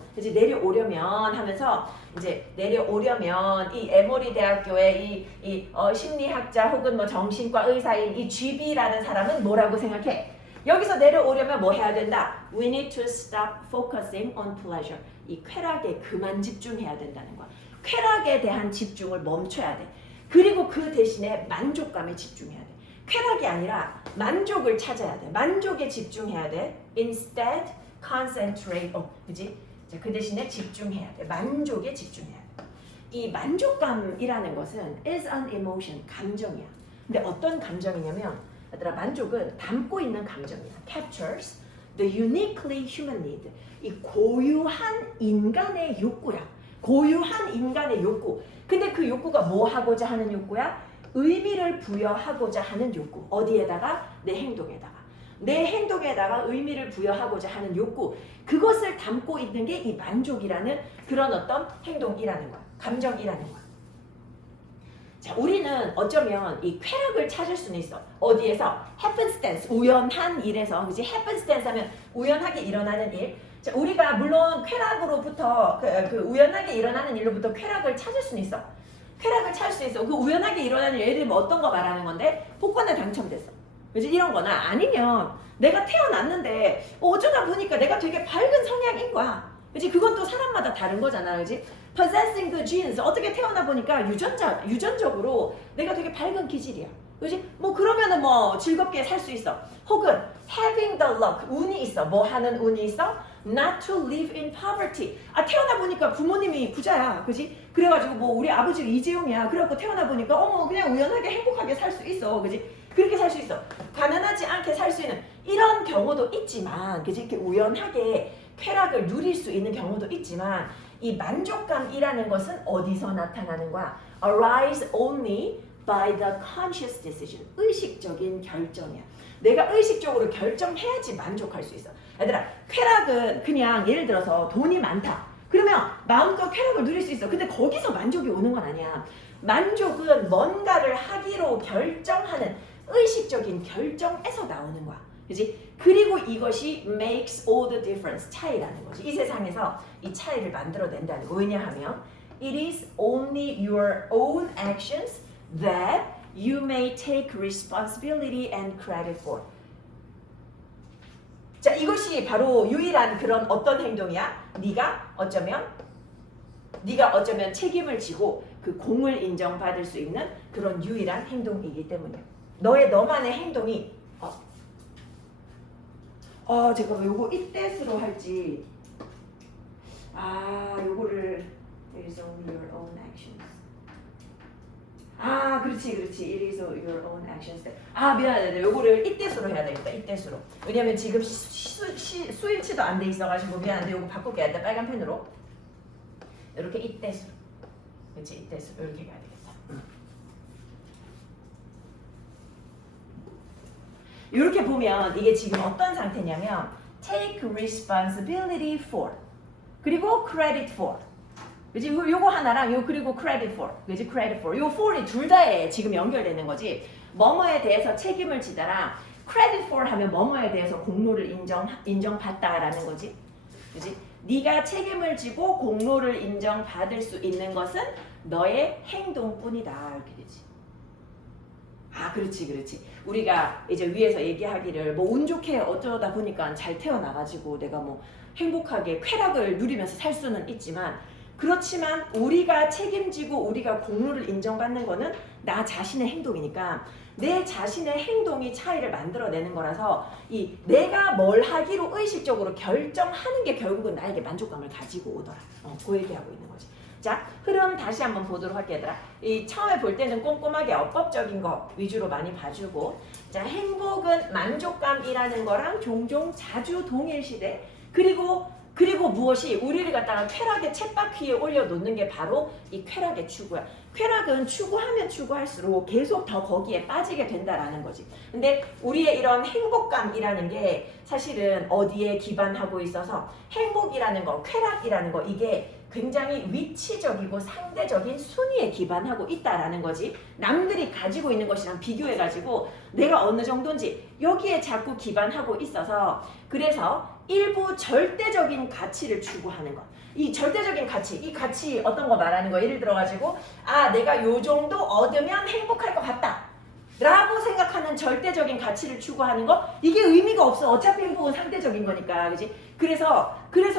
하면서 이제 내려오려면 이 에모리 대학교의 이 심리학자 혹은 뭐 정신과 의사인 이 GB라는 사람은 뭐라고 생각해? 여기서 내려오려면 뭐 해야 된다? We need to stop focusing on pleasure. 이 쾌락에 그만 집중해야 된다는 거야. 쾌락에 대한 집중을 멈춰야 돼. 그리고 그 대신에 만족감에 집중해야 돼. 쾌락이 아니라 만족을 찾아야 돼. 만족에 집중해야 돼. Instead, concentrate on. 그지? 자, 그 대신에 집중해야 돼. 만족에 집중해야 돼. 이 만족감이라는 것은 is an emotion, 감정이야. 근데 어떤 감정이냐면 얘들아 만족은 담고 있는 감정이야. Captures the uniquely human need. 이 고유한 인간의 욕구야. 고유한 인간의 욕구. 근데 그 욕구가 뭐 하고자 하는 욕구야? 의미를 부여하고자 하는 욕구. 어디에다가? 내 행동에다가. 내 행동에다가 의미를 부여하고자 하는 욕구. 그것을 담고 있는 게 이 만족이라는 그런 어떤 행동이라는 거야. 감정이라는 거야. 자, 우리는 어쩌면 이 쾌락을 찾을 수는 있어. 어디에서? happenstance, 우연한 일에서. 그지? happenstance 하면 우연하게 일어나는 일. 자, 우리가 물론 쾌락으로부터 그 우연하게 일어나는 일로부터 쾌락을 찾을 수는 있어. 쾌락을 찾을 수 있어. 그 우연하게 일어나는 예를 들면 어떤 거 말하는 건데 복권에 당첨됐어. 그지? 이런 거나 아니면 내가 태어났는데 어쩌다 보니까 내가 되게 밝은 성향인 거야. 그지? 그건 또 사람마다 다른 거잖아. 그지? Possessing the genes. 어떻게 태어나 보니까 유전적으로 내가 되게 밝은 기질이야. 그지? 뭐 그러면은 뭐 즐겁게 살 수 있어. 혹은 having the luck. 운이 있어. 뭐 하는 운이 있어? Not to live in poverty. 아, 태어나 보니까 부모님이 부자야. 그지? 그래가지고 뭐 우리 아버지가 이재용이야. 그래갖고 태어나 보니까 어머 그냥 우연하게 행복하게 살 수 있어. 그지? 그렇게 살 수 있어. 가난하지 않게 살 수 있는 이런 경우도 있지만, 그지? 이렇게 우연하게 쾌락을 누릴 수 있는 경우도 있지만, 이 만족감이라는 것은 어디서 나타나는 거야? Arise only by the conscious decision. 의식적인 결정이야. 내가 의식적으로 결정해야지 만족할 수 있어. 얘들아, 쾌락은 그냥 예를 들어서 돈이 많다. 그러면 마음껏 쾌락을 누릴 수 있어. 근데 거기서 만족이 오는 건 아니야. 만족은 뭔가를 하기로 결정하는 의식적인 결정에서 나오는 거야. 그지? 그리고 이것이 makes all the difference. 차이라는 거지. 이 세상에서 이 차이를 만들어낸다는 거. 왜냐하면 it is only your own actions that you may take responsibility and credit for. 자, 이것이 바로 유일한 그런 어떤 행동이야? 네가 어쩌면 책임을 지고 그 공을 인정받을 수 있는 그런 유일한 행동이기 때문이야. 너만의 행동이 제가 요거 이때스로 할지 요거를 it is only your own actions. 그렇지. It is your own actions. 미안하다. 요거를 이때수로 해야 되겠다. 이때수로. 왜냐면 지금 수일치도 안 돼 있어가지고 미안한데 요거 바꿀게. 일단 빨간 펜으로. 이렇게 이때수로. 그렇지. 이때수로 이렇게 해야 되겠다. 이렇게 보면 이게 지금 어떤 상태냐면 take responsibility for 그리고 credit for. 그지? 요거 하나랑 요 그리고 credit for. 그지? credit for. 요 for이 둘 다에 지금 연결되는 거지. 뭐뭐에 대해서 책임을 지다랑 credit for 하면 뭐뭐에 대해서 공로를 인정받다라는 거지. 그지? 네가 책임을 지고 공로를 인정받을 수 있는 것은 너의 행동뿐이다. 이렇게 되지. 그렇지. 우리가 이제 위에서 얘기하기를 뭐 운 좋게 어쩌다 보니까 잘 태어나가지고 내가 뭐 행복하게 쾌락을 누리면서 살 수는 있지만, 그렇지만 우리가 책임지고 우리가 공로를 인정받는 거는 나 자신의 행동이니까 내 자신의 행동이 차이를 만들어내는 거라서 이 내가 뭘 하기로 의식적으로 결정하는 게 결국은 나에게 만족감을 가지고 오더라. 그 얘기하고 있는 거지. 자, 흐름 다시 한번 보도록 할게 얘들아. 이 처음에 볼 때는 꼼꼼하게 어법적인 거 위주로 많이 봐주고, 자, 행복은 만족감이라는 거랑 종종 자주 동일시돼. 그리고 무엇이 우리를 갖다가 쾌락의 쳇바퀴에 올려놓는 게 바로 이 쾌락의 추구야. 쾌락은 추구하면 추구할수록 계속 더 거기에 빠지게 된다라는 거지. 근데 우리의 이런 행복감이라는 게 사실은 어디에 기반하고 있어서 행복이라는 거, 쾌락이라는 거 이게 굉장히 위치적이고 상대적인 순위에 기반하고 있다라는 거지. 남들이 가지고 있는 것이랑 비교해가지고 내가 어느 정도인지 여기에 자꾸 기반하고 있어서, 그래서 일부 절대적인 가치를 추구하는 것. 이 절대적인 가치, 이 가치 어떤 거 말하는 거? 예를 들어가지고 내가 요 정도 얻으면 행복할 것 같다 라고 생각하는 절대적인 가치를 추구하는 거, 이게 의미가 없어. 어차피 행복은 상대적인 거니까. 그지? 그래서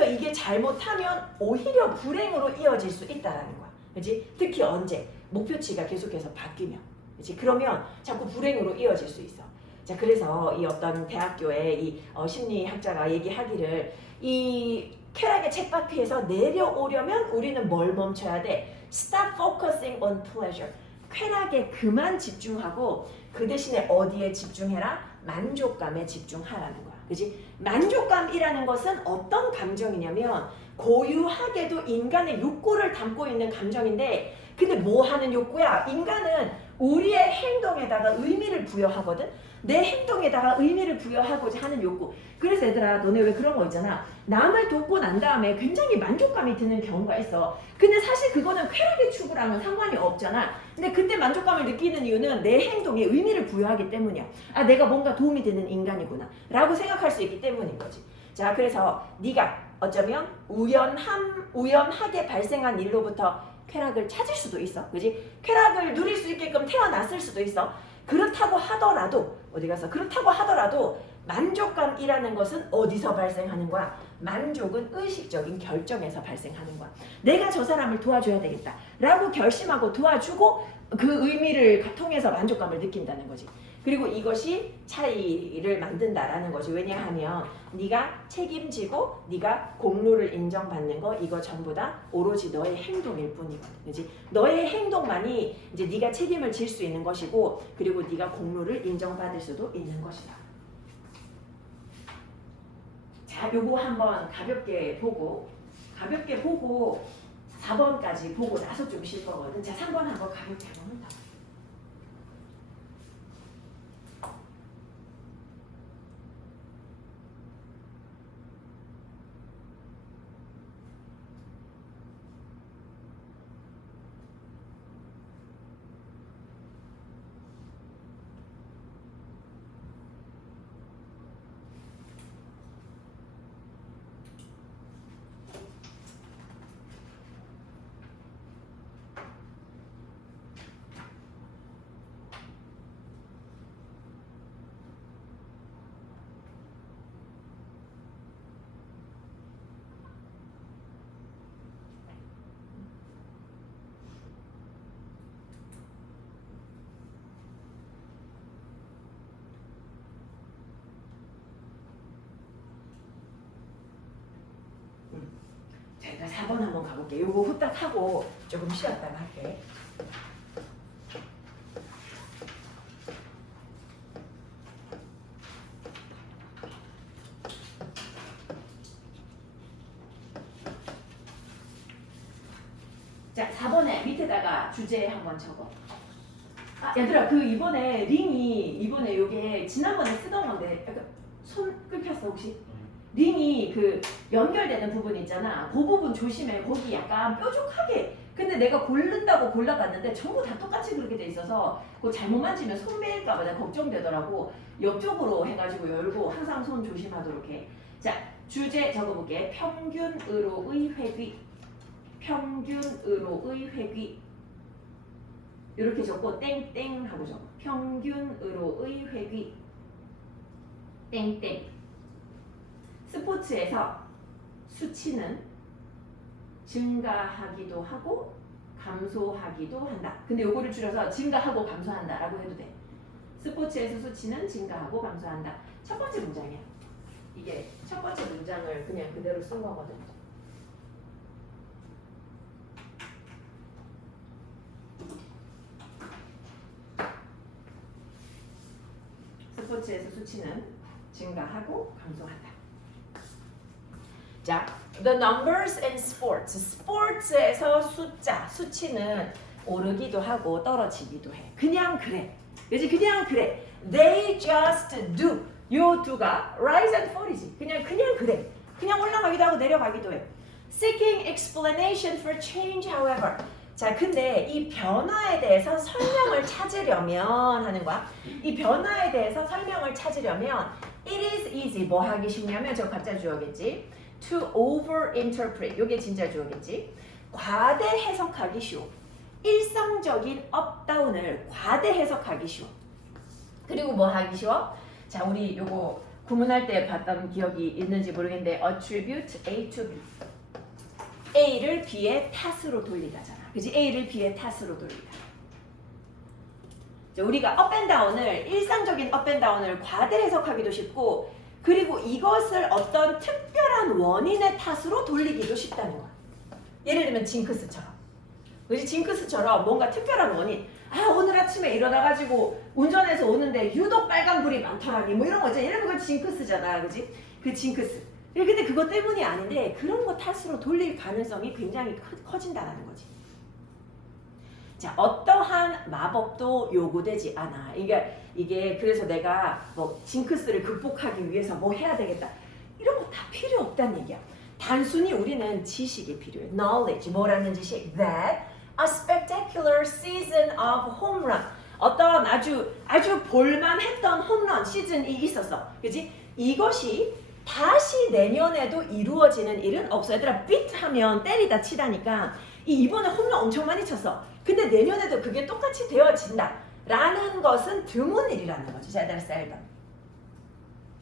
이게 잘못하면 오히려 불행으로 이어질 수 있다라는 거야. 그지? 특히 언제? 목표치가 계속해서 바뀌면. 그지? 그러면 자꾸 불행으로 이어질 수 있어. 자, 그래서 이 어떤 대학교의 이 심리학자가 얘기하기를 이 쾌락의 쳇바퀴에서 내려오려면 우리는 뭘 멈춰야 돼? Stop focusing on pleasure. 쾌락에 그만 집중하고 그 대신에 어디에 집중해라? 만족감에 집중하라는 거야. 그지? 만족감이라는 것은 어떤 감정이냐면 고유하게도 인간의 욕구를 담고 있는 감정인데, 근데 뭐 하는 욕구야? 인간은 우리의 행동에다가 의미를 부여하거든? 내 행동에다가 의미를 부여하고자 하는 욕구. 그래서 얘들아, 너네 왜 그런 거 있잖아. 남을 돕고 난 다음에 굉장히 만족감이 드는 경우가 있어. 근데 사실 그거는 쾌락의 추구랑은 상관이 없잖아. 근데 그때 만족감을 느끼는 이유는 내 행동에 의미를 부여하기 때문이야. 내가 뭔가 도움이 되는 인간이구나 라고 생각할 수 있기 때문인 거지. 자, 그래서 네가 어쩌면 우연하게 발생한 일로부터 쾌락을 찾을 수도 있어. 그지? 쾌락을 누릴 수 있게끔 태어났을 수도 있어. 그렇다고 하더라도 어디 가서 그렇다고 하더라도 만족감이라는 것은 어디서 발생하는 거야? 만족은 의식적인 결정에서 발생하는 거야. 내가 저 사람을 도와줘야 되겠다 라고 결심하고 도와주고 그 의미를 통해서 만족감을 느낀다는 거지. 그리고 이것이 차이를 만든다라는 거지. 왜냐하면 네가 책임지고 네가 공로를 인정받는 거 이거 전부 다 오로지 너의 행동일 뿐이거든. 그지? 너의 행동만이 이제 네가 책임을 질 수 있는 것이고 그리고 네가 공로를 인정받을 수도 있는 것이다. 자, 요거 한번 가볍게 보고 4번까지 보고 나서 좀 쉴 거거든. 자, 3번 한번 가볍게 한번 더. 자, 일단 4번 한번 가볼게. 요거 후딱 하고 조금 쉬었다가 할게. 자, 4번에 밑에다가 주제 한번 적어. 아, 얘들아, 그 이번에 링이 이번에 요게 지난번에 쓰던 건데 약간 손 끊겼어 혹시? 링이 그 연결되는 부분 있잖아. 그 부분 조심해. 거기 약간 뾰족하게. 근데 내가 고른다고 골라봤는데 전부 다 똑같이 그렇게 돼 있어서 그거 잘못 만지면 손 베일까봐 내가 걱정되더라고. 옆쪽으로 해가지고 열고 항상 손 조심하도록 해. 자, 주제 적어볼게. 평균으로의 회귀. 평균으로의 회귀. 이렇게 적고 땡땡 하고 적어. 평균으로의 회귀. 땡땡. 스포츠에서 수치는 증가하기도 하고 감소하기도 한다. 근데 요거를 줄여서 증가하고 감소한다 라고 해도 돼. 스포츠에서 수치는 증가하고 감소한다. 첫 번째 문장이야. 이게 첫 번째 문장을 그냥 그대로 쓴 거거든. 스포츠에서 수치는 증가하고 감소한다. 자, the numbers in sports. 스포츠에서 숫자, 수치는 오르기도 하고 떨어지기도 해. 그냥 그래. 그지? 그냥 그래. They just do. 요 두가 rise and fall이지. 그냥 그래. 그냥 올라가기도 하고 내려가기도 해. Seeking explanation for change, however. 자, 근데 이 변화에 대해서 설명을 찾으려면 하는 거야. 이 변화에 대해서 설명을 찾으려면 it is easy. 뭐 하기 쉽냐면 저 가짜 주어겠지. To over-interpret. 이게 진짜 주어겠지. 과대 해석하기 쉬워. 일상적인 업다운을 과대 해석하기 쉬워. 그리고 뭐 하기 쉬워? 자, 우리 요거 구문할 때 봤던 기억이 있는지 모르겠는데 attribute A to B. A를 B의 탓으로 돌리다잖아. 그치? A를 B의 탓으로 돌리다. 자, 우리가 up and down을 일상적인 up and down을 과대 해석하기도 쉽고 그리고 이것을 어떤 특별한 원인의 탓으로 돌리기도 쉽다는 거야. 예를 들면 징크스처럼. 그치? 징크스처럼 뭔가 특별한 원인. 아, 오늘 아침에 일어나가지고 운전해서 오는데 유독 빨간불이 많더라니. 뭐 이런 거지. 예를 들면 징크스잖아. 그치? 그 징크스. 근데 그것 때문이 아닌데 그런 거 탓으로 돌릴 가능성이 굉장히 커진다는 거지. 자, 어떠한 마법도 요구되지 않아. 이게 그래서 내가 뭐 징크스를 극복하기 위해서 뭐 해야 되겠다. 이런 거 다 필요 없다는 얘기야. 단순히 우리는 지식이 필요해. knowledge. 뭐라는 지식? That a spectacular season of home run. 어떤 아주 볼만했던 홈런 시즌이 있었어. 그치? 이것이 다시 내년에도 이루어지는 일은 없어. 얘들아 beat 하면 때리다 치다니까 이번에 홈런 엄청 많이 쳤어. 근데 내년에도 그게 똑같이 되어진다 라는 것은 드문 일이라는 거지. 자, 얘들아 seldom.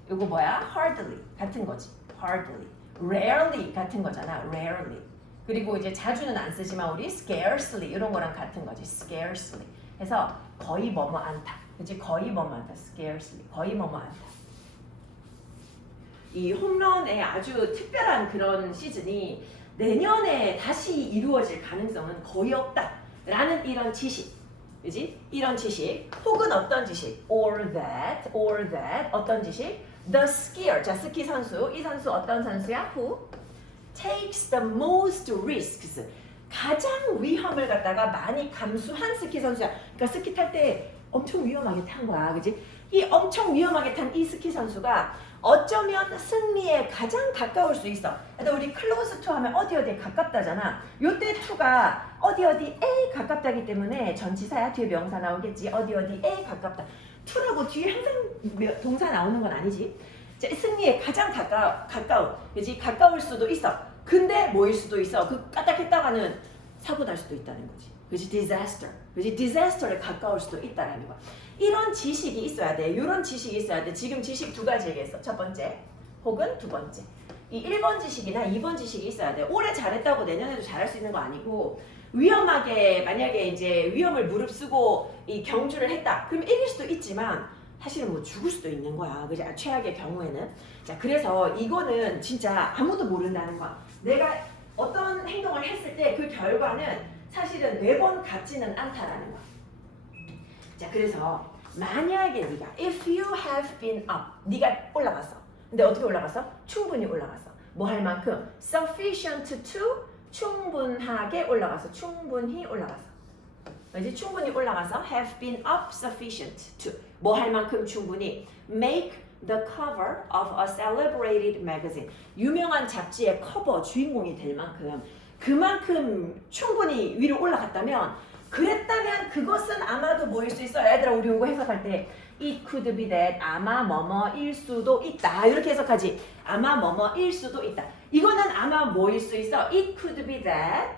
이거 뭐야? hardly 같은 거지. hardly. rarely 같은 거잖아. rarely. 그리고 이제 자주는 안 쓰지만 우리 scarcely 이런 거랑 같은 거지. scarcely. 그래서 거의 뭐뭐 않다. 그치? 거의 뭐뭐 않다. scarcely. 거의 뭐뭐 않다. 이 홈런의 아주 특별한 그런 시즌이 내년에 다시 이루어질 가능성은 거의 없다라는 이런 지식, 그지? 이런 지식, 혹은 어떤 지식, or that, 어떤 지식, the skier, 자 스키 선수, 이 선수 어떤 선수야? Who takes the most risks, 가장 위험을 갖다가 많이 감수한 스키 선수야. 그러니까 스키 탈 때 엄청 위험하게 탄 거야, 그지? 이 엄청 위험하게 탄 이 스키 선수가 어쩌면 승리에 가장 가까울 수 있어. 근데 우리 close to 하면 어디에 가깝다잖아. 요때 to가 어디에 가깝다기 때문에 전치사야. 뒤에 명사 나오겠지. 어디에 가깝다. to라고 뒤에 항상 동사 나오는 건 아니지. 자, 승리에 가장 가까운. 그지? 가까울 수도 있어. 근데 뭐일 수도 있어. 그 까딱했다가는 사고 날 수도 있다는 거지. 그지? disaster. 그지? disaster에 가까울 수도 있다라는 거야. 이런 지식이 있어야 돼. 이런 지식이 있어야 돼. 지금 지식 두 가지 얘기했어. 첫 번째 혹은 두 번째. 이 1번 지식이나 2번 지식이 있어야 돼. 올해 잘했다고 내년에도 잘할 수 있는 거 아니고 위험하게 만약에 이제 위험을 무릅쓰고 이 경주를 했다. 그럼 이길 수도 있지만 사실은 뭐 죽을 수도 있는 거야. 그지? 최악의 경우에는. 자, 그래서 이거는 진짜 아무도 모른다는 거야. 내가 어떤 행동을 했을 때 그 결과는 사실은 매번 같지는 않다라는 거야. 자, 그래서 만약에 네가 if you have been up, 네가 올라갔어. 근데 어떻게 올라갔어? 충분히 올라갔어. 뭐 할 만큼 sufficient to, 충분하게 올라갔어. 충분히 올라갔어. 그렇지? 충분히 올라가서 have been up sufficient to, 뭐 할 만큼 충분히 make the cover of a celebrated magazine, 유명한 잡지의 커버 주인공이 될 만큼 그만큼 충분히 위로 올라갔다면, 그랬다면 그것은 아마도 뭐일 수 있어. 얘들아 우리 이거 해석할 때 it could be that, 아마 뭐뭐일 수도 있다 이렇게 해석하지. 아마 뭐뭐일 수도 있다. 이거는 아마 뭐일 수 있어. it could be that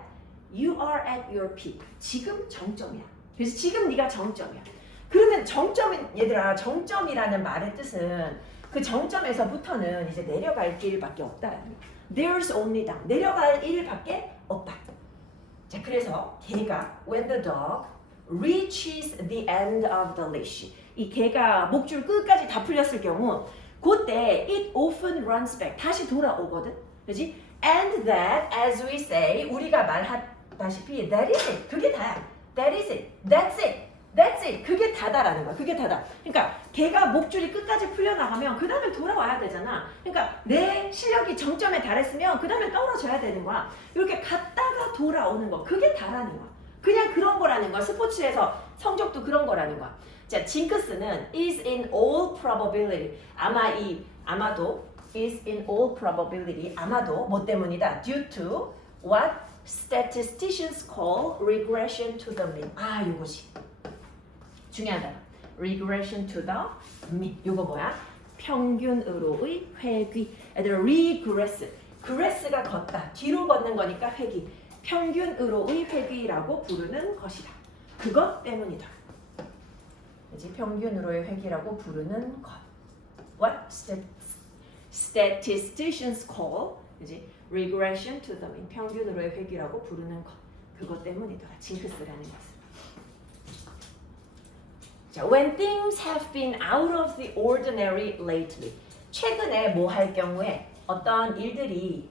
you are at your peak. 지금 정점이야. 그래서 지금 네가 정점이야. 그러면 정점은, 얘들아 정점이라는 말의 뜻은 그 정점에서부터는 이제 내려갈 길밖에 없다라는 거야. There's only down. 내려갈 일밖에 없다. 자, 그래서 개가 when the dog reaches the end of the leash, 이 개가 목줄 끝까지 다 풀렸을 경우 그때 it often runs back, 다시 돌아오거든. 그렇지? And that, as we say, 우리가 말하다시피 that is it, 그게 다야. That is it, that's it, that's it, 그게 다다라는 거야. 그게 다다. 그러니까 개가 목줄이 끝까지 풀려나가면 그 다음에 돌아와야 되잖아. 그러니까 내 실력이 정점에 달했으면 그 다음에 떨어져야 되는 거야. 이렇게 갔다가 돌아오는 거, 그게 다라는 거야. 그냥 그런 거라는 거야. 스포츠에서 성적도 그런 거라는 거야. 자, 징크스는 is in all probability, 아마도 is in all probability, 아마도 뭐 때문이다. due to what statisticians call regression to the mean. 아, 요거지. 중요하다. regression to the mean. 요거 뭐야? 평균으로의 회귀. 얘들아 regress. gress가 걷다. 뒤로 걷는 거니까 회귀. 평균으로의 회귀라고 부르는 것이다. 그것 때문이다. 그치? 평균으로의 회귀라고 부르는 것. What statisticians call, 그치? regression to the mean. 평균으로의 회귀라고 부르는 것. 그것 때문이더라. 징크스라는 것은. 자, when things have been out of the ordinary lately. 최근에 뭐 할 경우에 어떤 일들이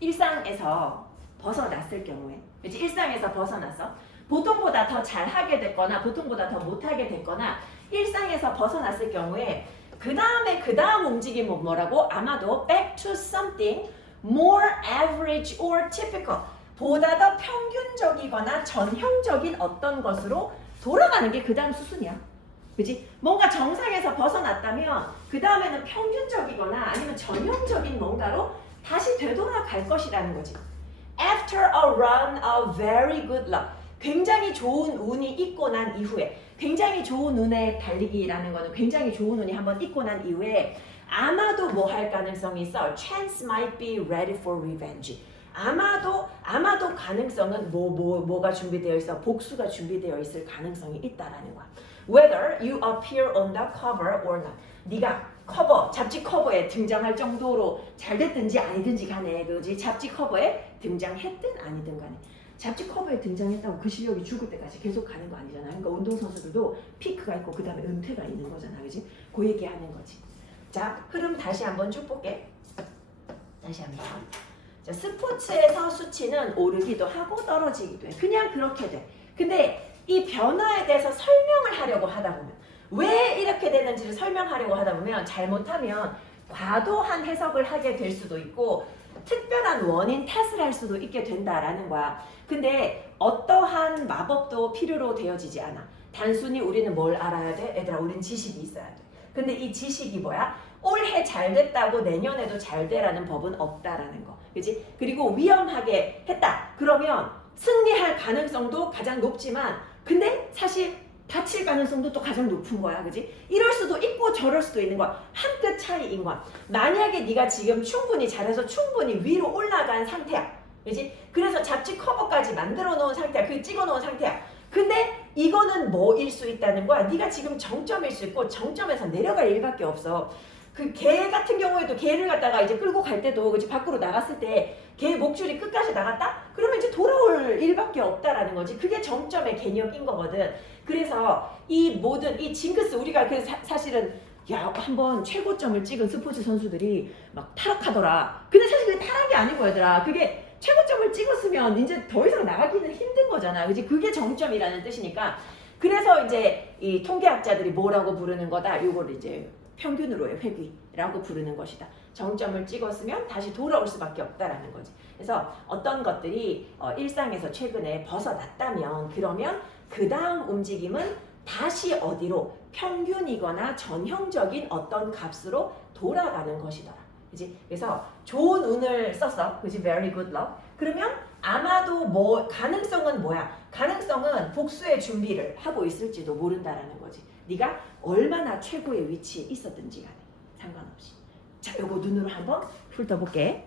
일상에서 벗어났을 경우에, 그치? 일상에서 벗어났어. 보통보다 더 잘하게 됐거나 보통보다 더 못하게 됐거나 일상에서 벗어났을 경우에 그 다음 움직임은 뭐라고? 아마도 back to something more average or typical, 보다 더 평균적이거나 전형적인 어떤 것으로 돌아가는 게 그 다음 수순이야. 그치? 뭔가 정상에서 벗어났다면 그 다음에는 평균적이거나 아니면 전형적인 뭔가로 다시 되돌아갈 것이라는 거지. After a run of very good luck, 굉장히 좋은 운이 있고 난 이후에, 굉장히 좋은 운의 달리기라는 거는 굉장히 좋은 운이 한번 있고 난 이후에 아마도 뭐 할 가능성이 있어. Chance might be ready for revenge. 아마도 가능성은 뭐가 준비되어 있어. 복수가 준비되어 있을 가능성이 있다라는 거야. Whether you appear on the cover or not. 네가 잡지 커버에 등장할 정도로 잘 됐든지 아니든지 간에 그지 잡지 커버에 등장했든 아니든 간에 잡지 커버에 등장했다고 그 실력이 죽을 때까지 계속 가는 거 아니잖아. 그러니까 운동선수들도 피크가 있고 그 다음에 은퇴가 있는 거잖아. 그지? 그 얘기하는 거지. 자, 흐름 다시 한번 쭉 볼게. 다시 한번. 자, 스포츠에서 수치는 오르기도 하고 떨어지기도 해. 그냥 그렇게 돼. 근데 이 변화에 대해서 설명을 하려고 하다 보면 왜 이렇게 되는지를 설명하려고 하다 보면 잘못하면 과도한 해석을 하게 될 수도 있고 특별한 원인 탓을 할 수도 있게 된다라는 거야. 근데 어떠한 마법도 필요로 되어지지 않아. 단순히 우리는 뭘 알아야 돼? 얘들아, 우린 지식이 있어야 돼. 근데 이 지식이 뭐야? 올해 잘 됐다고 내년에도 잘 되라는 법은 없다라는 거. 그지? 그리고 위험하게 했다. 그러면 승리할 가능성도 가장 높지만 근데 사실 다칠 가능성도 또 가장 높은 거야. 그지? 이럴 수도 있고 저럴 수도 있는 거야. 한 끗 차이인 거야. 만약에 네가 지금 충분히 잘해서 충분히 위로 올라간 상태야. 그지? 그래서 잡지 커버까지 만들어 놓은 상태야. 그 찍어 놓은 상태야. 근데 이거는 뭐일 수 있다는 거야. 네가 지금 정점일 수 있고 정점에서 내려갈 일밖에 없어. 그 개 같은 경우에도 개를 갖다가 이제 끌고 갈 때도 그치 밖으로 나갔을 때 개 목줄이 끝까지 나갔다? 그러면 이제 돌아올 일밖에 없다라는 거지. 그게 정점의 개념인 거거든. 그래서 이 모든 이 징크스 우리가 그 사실은 야 한번 최고점을 찍은 스포츠 선수들이 막 타락하더라. 근데 사실 그게 타락이 아니고 얘들아. 그게 최고점을 찍었으면 이제 더 이상 나가기는 힘든 거잖아. 그치? 그게 정점이라는 뜻이니까. 그래서 이제 이 통계학자들이 뭐라고 부르는 거다. 요걸 이제 평균으로의 회귀라고 부르는 것이다. 정점을 찍었으면 다시 돌아올 수밖에 없다라는 거지. 그래서 어떤 것들이 일상에서 최근에 벗어났다면 그러면 그 다음 움직임은 다시 어디로 평균이거나 전형적인 어떤 값으로 돌아가는 것이더라. 그지? 그래서 좋은 운을 썼어. 그지? Very good luck. 그러면 아마도 뭐 가능성은 뭐야? 가능성은 복수의 준비를 하고 있을지도 모른다라는 거지. 네가 얼마나 최고의 위치에 있었든지 간에 상관없이. 자, 요거 눈으로 한번 훑어볼게.